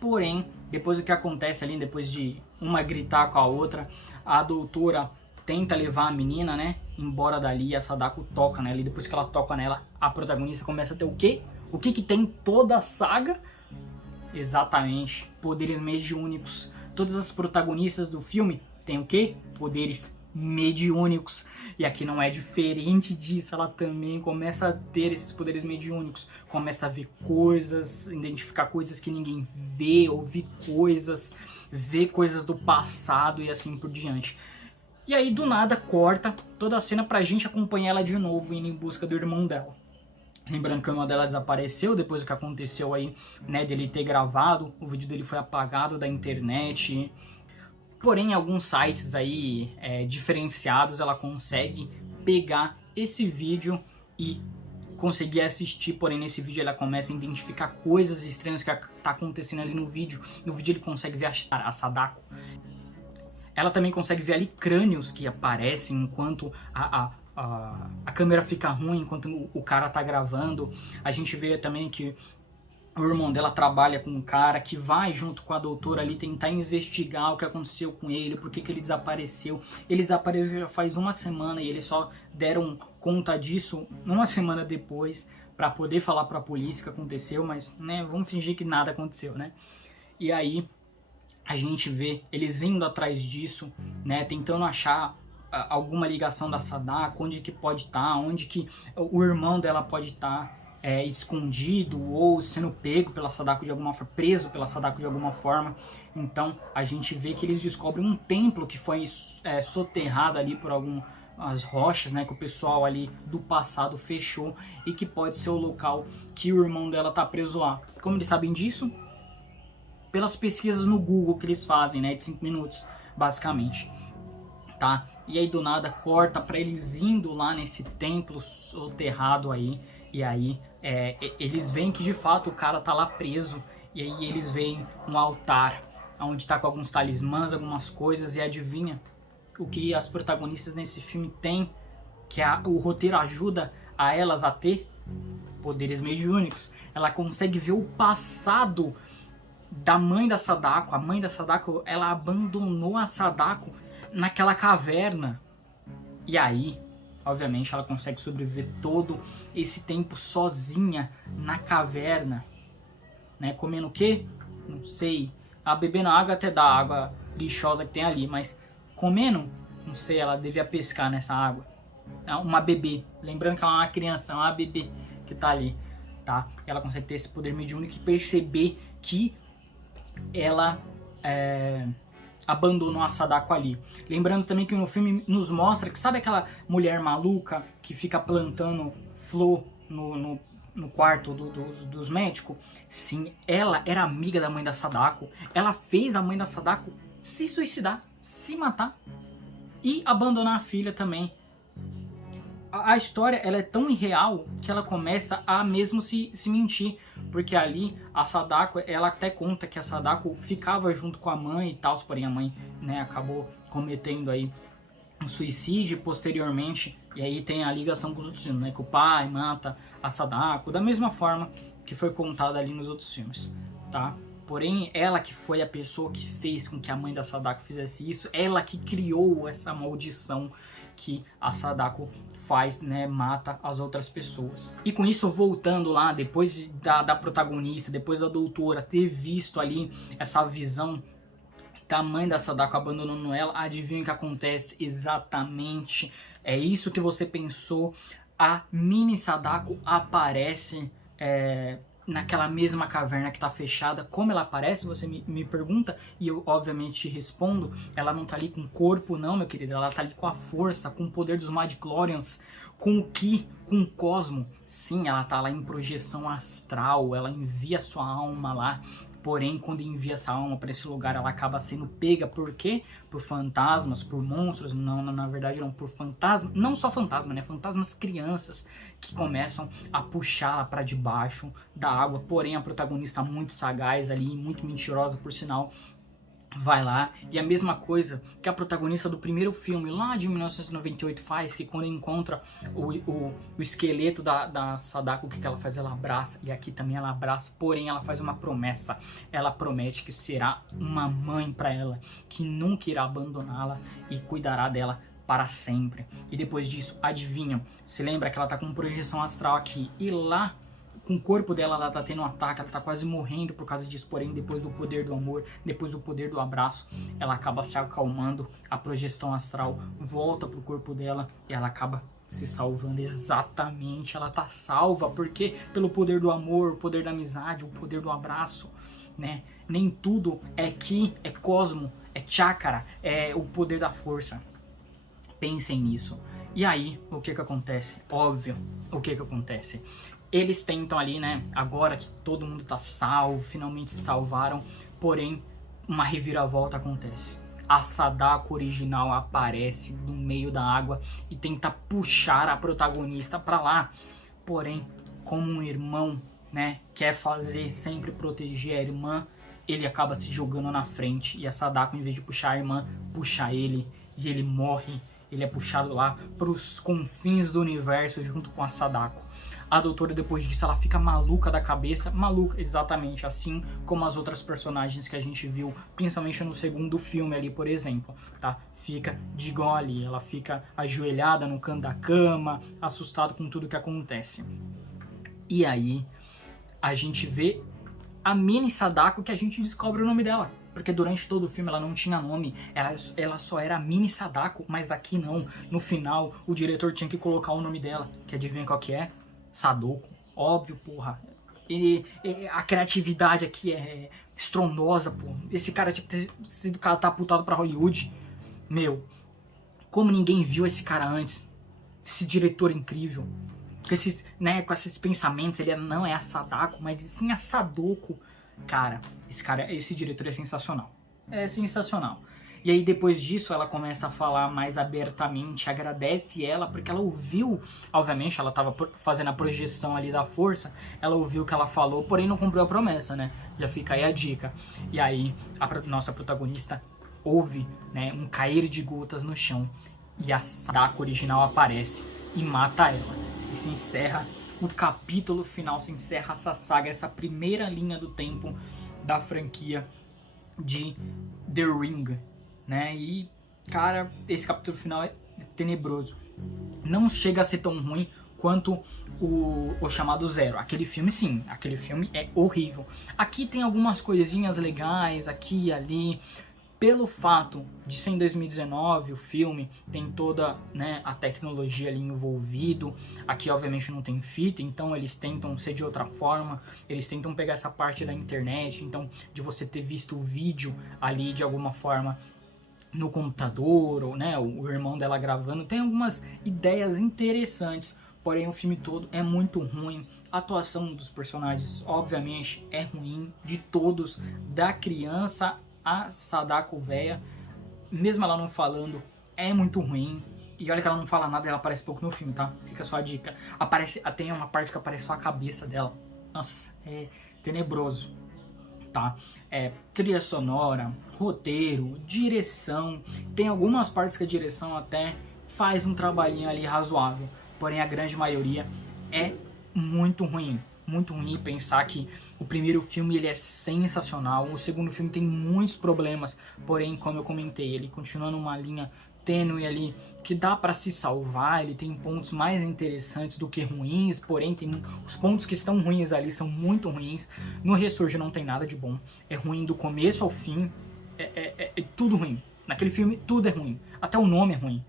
Porém, depois o que acontece ali, depois de uma gritar com a outra, a doutora tenta levar a menina, né, embora dali, e a Sadako toca nela, e depois que ela toca nela, a protagonista começa a ter o quê? O que tem toda a saga? Exatamente, poderes mediúnicos. Todas as protagonistas do filme têm o quê? Poderes mediúnicos. E aqui não é diferente disso, ela também começa a ter esses poderes mediúnicos, começa a ver coisas, identificar coisas que ninguém vê, ouvir coisas, ver coisas do passado e assim por diante. E aí do nada corta toda a cena pra gente acompanhar ela de novo indo em busca do irmão dela. Lembrando que o irmão dela desapareceu depois do que aconteceu aí, né, dele ter gravado, o vídeo dele foi apagado da internet. Porém, em alguns sites aí diferenciados, ela consegue pegar esse vídeo e conseguir assistir. Porém, nesse vídeo ela começa a identificar coisas estranhas que tá acontecendo ali no vídeo. No vídeo ele consegue ver a Sadako. Ela também consegue ver ali crânios que aparecem enquanto a câmera fica ruim, enquanto o cara tá gravando. A gente vê também que o irmão dela trabalha com um cara que vai junto com a doutora ali tentar investigar o que aconteceu com ele, por que ele desapareceu. Ele desapareceu já faz uma semana e eles só deram conta disso uma semana depois para poder falar para a polícia o que aconteceu, mas né, vamos fingir que nada aconteceu, né? E aí a gente vê eles indo atrás disso, né, tentando achar alguma ligação da Sadako, onde que pode estar, onde que o irmão dela pode estar. Escondido ou sendo pego pela Sadako de alguma forma, preso pela Sadako de alguma forma. Então a gente vê que eles descobrem um templo que foi soterrado ali por algumas rochas, né, que o pessoal ali do passado fechou e que pode ser o local que o irmão dela tá preso lá. Como eles sabem disso? Pelas pesquisas no Google que eles fazem, né, de 5 minutos, basicamente, tá? E aí do nada corta para eles indo lá nesse templo soterrado aí. E aí eles veem que de fato o cara tá lá preso. E aí eles veem um altar onde tá com alguns talismãs, algumas coisas. E adivinha o que as protagonistas nesse filme têm? Que o roteiro ajuda a elas a ter poderes mediúnicos. Ela consegue ver o passado da mãe da Sadako. A mãe da Sadako, ela abandonou a Sadako naquela caverna. E aí, obviamente, ela consegue sobreviver todo esse tempo sozinha na caverna, né? Comendo o quê? Não sei. Bebendo água, até da água lixosa que tem ali, mas comendo, não sei, ela devia pescar nessa água. Uma bebê, lembrando que ela é uma criança, é uma bebê que tá ali, tá? Ela consegue ter esse poder mediúnico e perceber que ela abandonou a Sadako ali. Lembrando também que no filme nos mostra que sabe aquela mulher maluca que fica plantando flor no quarto dos médicos? Sim, ela era amiga da mãe da Sadako. Ela fez a mãe da Sadako se suicidar, se matar e abandonar a filha também. A história ela é tão irreal que ela começa a mesmo se mentir, porque ali a Sadako, ela até conta que a Sadako ficava junto com a mãe e tal, porém a mãe, né, acabou cometendo aí um suicídio posteriormente, e aí tem a ligação com os outros filmes, né, que o pai mata a Sadako da mesma forma que foi contada ali nos outros filmes, tá? Porém, ela que foi a pessoa que fez com que a mãe da Sadako fizesse isso, ela que criou essa maldição que a Sadako faz, né, mata as outras pessoas. E com isso, voltando lá, depois da protagonista, depois da doutora ter visto ali essa visão da mãe da Sadako abandonando ela, adivinha o que acontece? Exatamente, é isso que você pensou, a mini Sadako aparece naquela mesma caverna que tá fechada. Como ela aparece, você me pergunta, e eu obviamente te respondo. Ela não tá ali com corpo não, meu querido, ela tá ali com a força, com o poder dos Midichlorians, com o Ki, com o Cosmo. Sim, ela tá lá em projeção astral, ela envia sua alma lá. Porém, quando envia essa alma para esse lugar, ela acaba sendo pega. Por quê? Por fantasmas, por monstros. Não, na verdade não, por fantasmas. Não só fantasma, né? Fantasmas crianças que começam a puxá-la para debaixo da água. Porém, a protagonista muito sagaz ali, muito mentirosa, por sinal, vai lá, e a mesma coisa que a protagonista do primeiro filme lá de 1998 faz, que quando encontra o esqueleto da Sadako, o que ela faz? Ela abraça, e aqui também ela abraça, porém ela faz uma promessa. Ela promete que será uma mãe para ela, que nunca irá abandoná-la e cuidará dela para sempre. E depois disso, adivinha, se lembra que ela tá com projeção astral aqui, e lá com o corpo dela, ela tá tendo um ataque, ela tá quase morrendo por causa disso, porém depois do poder do amor, depois do poder do abraço, ela acaba se acalmando, a projeção astral volta pro corpo dela e ela acaba se salvando. Exatamente, ela tá salva, porque pelo poder do amor, o poder da amizade, o poder do abraço, né? Nem tudo é Ki, é Cosmo, é Chakra, é o poder da força. Pensem nisso. E aí, o que acontece? Óbvio, o que acontece? Eles tentam ali, né, agora que todo mundo tá salvo, finalmente se salvaram, porém, uma reviravolta acontece. A Sadako original aparece no meio da água e tenta puxar a protagonista pra lá. Porém, como um irmão, né, quer fazer, sempre proteger a irmã, ele acaba se jogando na frente e a Sadako, em vez de puxar a irmã, puxa ele e ele morre. Ele é puxado lá para os confins do universo junto com a Sadako. A doutora, depois disso, ela fica maluca da cabeça. Maluca, exatamente, assim como as outras personagens que a gente viu, principalmente no segundo filme ali, por exemplo, tá? Fica de igual ali, ela fica ajoelhada no canto da cama, assustada com tudo que acontece. E aí, a gente vê a mini Sadako, que a gente descobre o nome dela. Porque durante todo o filme ela não tinha nome, ela só era a mini Sadako, mas aqui não. No final, o diretor tinha que colocar o nome dela, que adivinha qual que é? Sadoko. Óbvio, porra. E a criatividade aqui é estrondosa, porra. Esse cara tinha que ter sido catapultado pra Hollywood. Meu, como ninguém viu esse cara antes? Esse diretor incrível. Com esses, né, com esses pensamentos, ele não é a Sadako, mas sim a Sadoko. Cara, esse diretor é sensacional. É sensacional. E aí depois disso ela começa a falar mais abertamente, agradece ela, porque ela ouviu, obviamente ela estava fazendo a projeção ali da força, ela ouviu o que ela falou, porém não cumpriu a promessa, né? Já fica aí a dica. E aí a nossa protagonista ouve, né, um cair de gotas no chão e a Sadako original aparece e mata ela. E se encerra o capítulo final, se encerra essa saga, essa primeira linha do tempo da franquia de The Ring, né? E, cara, esse capítulo final é tenebroso. Não chega a ser tão ruim quanto o chamado Zero. Aquele filme, sim, aquele filme é horrível. Aqui tem algumas coisinhas legais, aqui e ali. Pelo fato de ser em 2019, o filme tem toda, né, a tecnologia ali envolvido. Aqui obviamente não tem fita, então eles tentam ser de outra forma. Eles tentam pegar essa parte da internet, então de você ter visto o vídeo ali de alguma forma no computador, ou, né, o irmão dela gravando. Tem algumas ideias interessantes, porém o filme todo é muito ruim. A atuação dos personagens obviamente é ruim, de todos, da criança a Sadako véia, mesmo ela não falando, é muito ruim. E olha que ela não fala nada, ela aparece pouco no filme, tá? Fica só a dica. Tem uma parte que aparece só a cabeça dela. Nossa, é tenebroso, tá? Trilha sonora, roteiro, direção. Tem algumas partes que a direção até faz um trabalhinho ali razoável, porém a grande maioria é muito ruim. Muito ruim pensar que o primeiro filme ele é sensacional, o segundo filme tem muitos problemas, porém, como eu comentei, ele continua numa linha tênue ali, que dá para se salvar, ele tem pontos mais interessantes do que ruins, porém tem os pontos que estão ruins ali são muito ruins. No Ressurge não tem nada de bom, é ruim do começo ao fim, é tudo ruim. Naquele filme tudo é ruim, até o nome é ruim.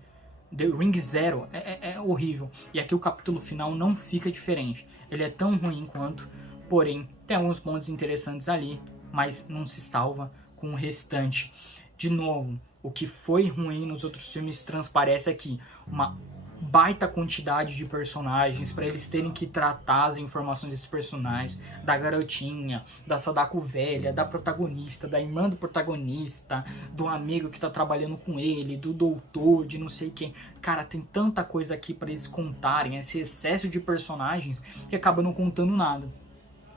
The Ring Zero é horrível. E aqui o capítulo final não fica diferente. Ele é tão ruim quanto, porém tem alguns pontos interessantes ali, mas não se salva com o restante. De novo, o que foi ruim nos outros filmes transparece aqui, uma baita quantidade de personagens para eles terem que tratar as informações desses personagens, da garotinha, da Sadako velha, da protagonista, da irmã do protagonista, do amigo que tá trabalhando com ele, do doutor, de não sei quem. Cara, tem tanta coisa aqui para eles contarem, esse excesso de personagens que acaba não contando nada.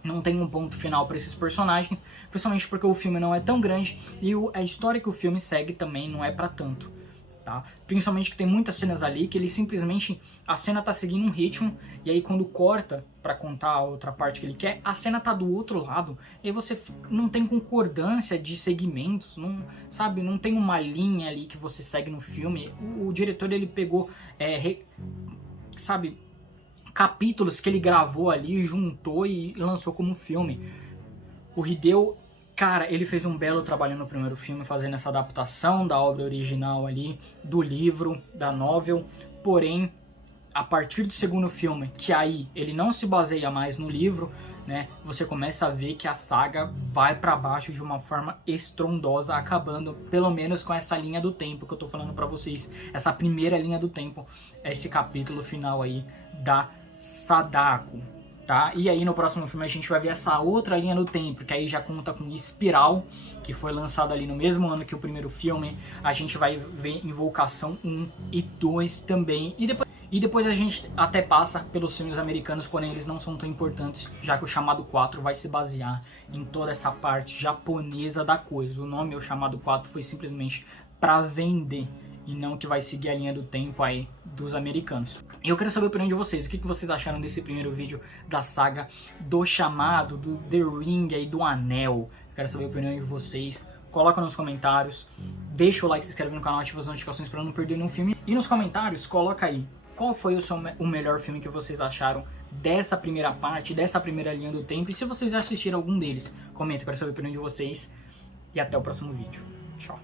Não tem um ponto final para esses personagens, principalmente porque o filme não é tão grande e a história que o filme segue também não é para tanto. Tá? Principalmente que tem muitas cenas ali que ele simplesmente, a cena tá seguindo um ritmo e aí quando corta pra contar a outra parte que ele quer, a cena tá do outro lado e aí você não tem concordância de segmentos, não, sabe, não tem uma linha ali que você segue no filme. O diretor, ele pegou sabe, capítulos que ele gravou ali, juntou e lançou como filme. O Hideo, cara, ele fez um belo trabalho no primeiro filme, fazendo essa adaptação da obra original ali, do livro, da novel, porém, a partir do segundo filme, que aí ele não se baseia mais no livro, né, você começa a ver que a saga vai pra baixo de uma forma estrondosa, acabando pelo menos com essa linha do tempo que eu tô falando pra vocês, essa primeira linha do tempo, esse capítulo final aí da Sadako. Tá? E aí no próximo filme a gente vai ver essa outra linha do tempo, que aí já conta com Espiral, que foi lançado ali no mesmo ano que o primeiro filme. A gente vai ver Invocação 1 e 2 também. E depois a gente até passa pelos filmes americanos, porém eles não são tão importantes, já que o Chamado 4 vai se basear em toda essa parte japonesa da coisa. O nome, o Chamado 4, foi simplesmente para vender, e não que vai seguir a linha do tempo aí dos americanos. E eu quero saber a opinião de vocês, o que vocês acharam desse primeiro vídeo da saga do Chamado, do The Ring aí, do Anel. Eu quero saber a opinião de vocês, coloca nos comentários, deixa o like, se inscreve no canal, ativa as notificações para não perder nenhum filme. E nos comentários, coloca aí, qual foi o melhor filme que vocês acharam dessa primeira parte, dessa primeira linha do tempo, e se vocês assistiram algum deles. Comenta, eu quero saber a opinião de vocês, e até o próximo vídeo. Tchau.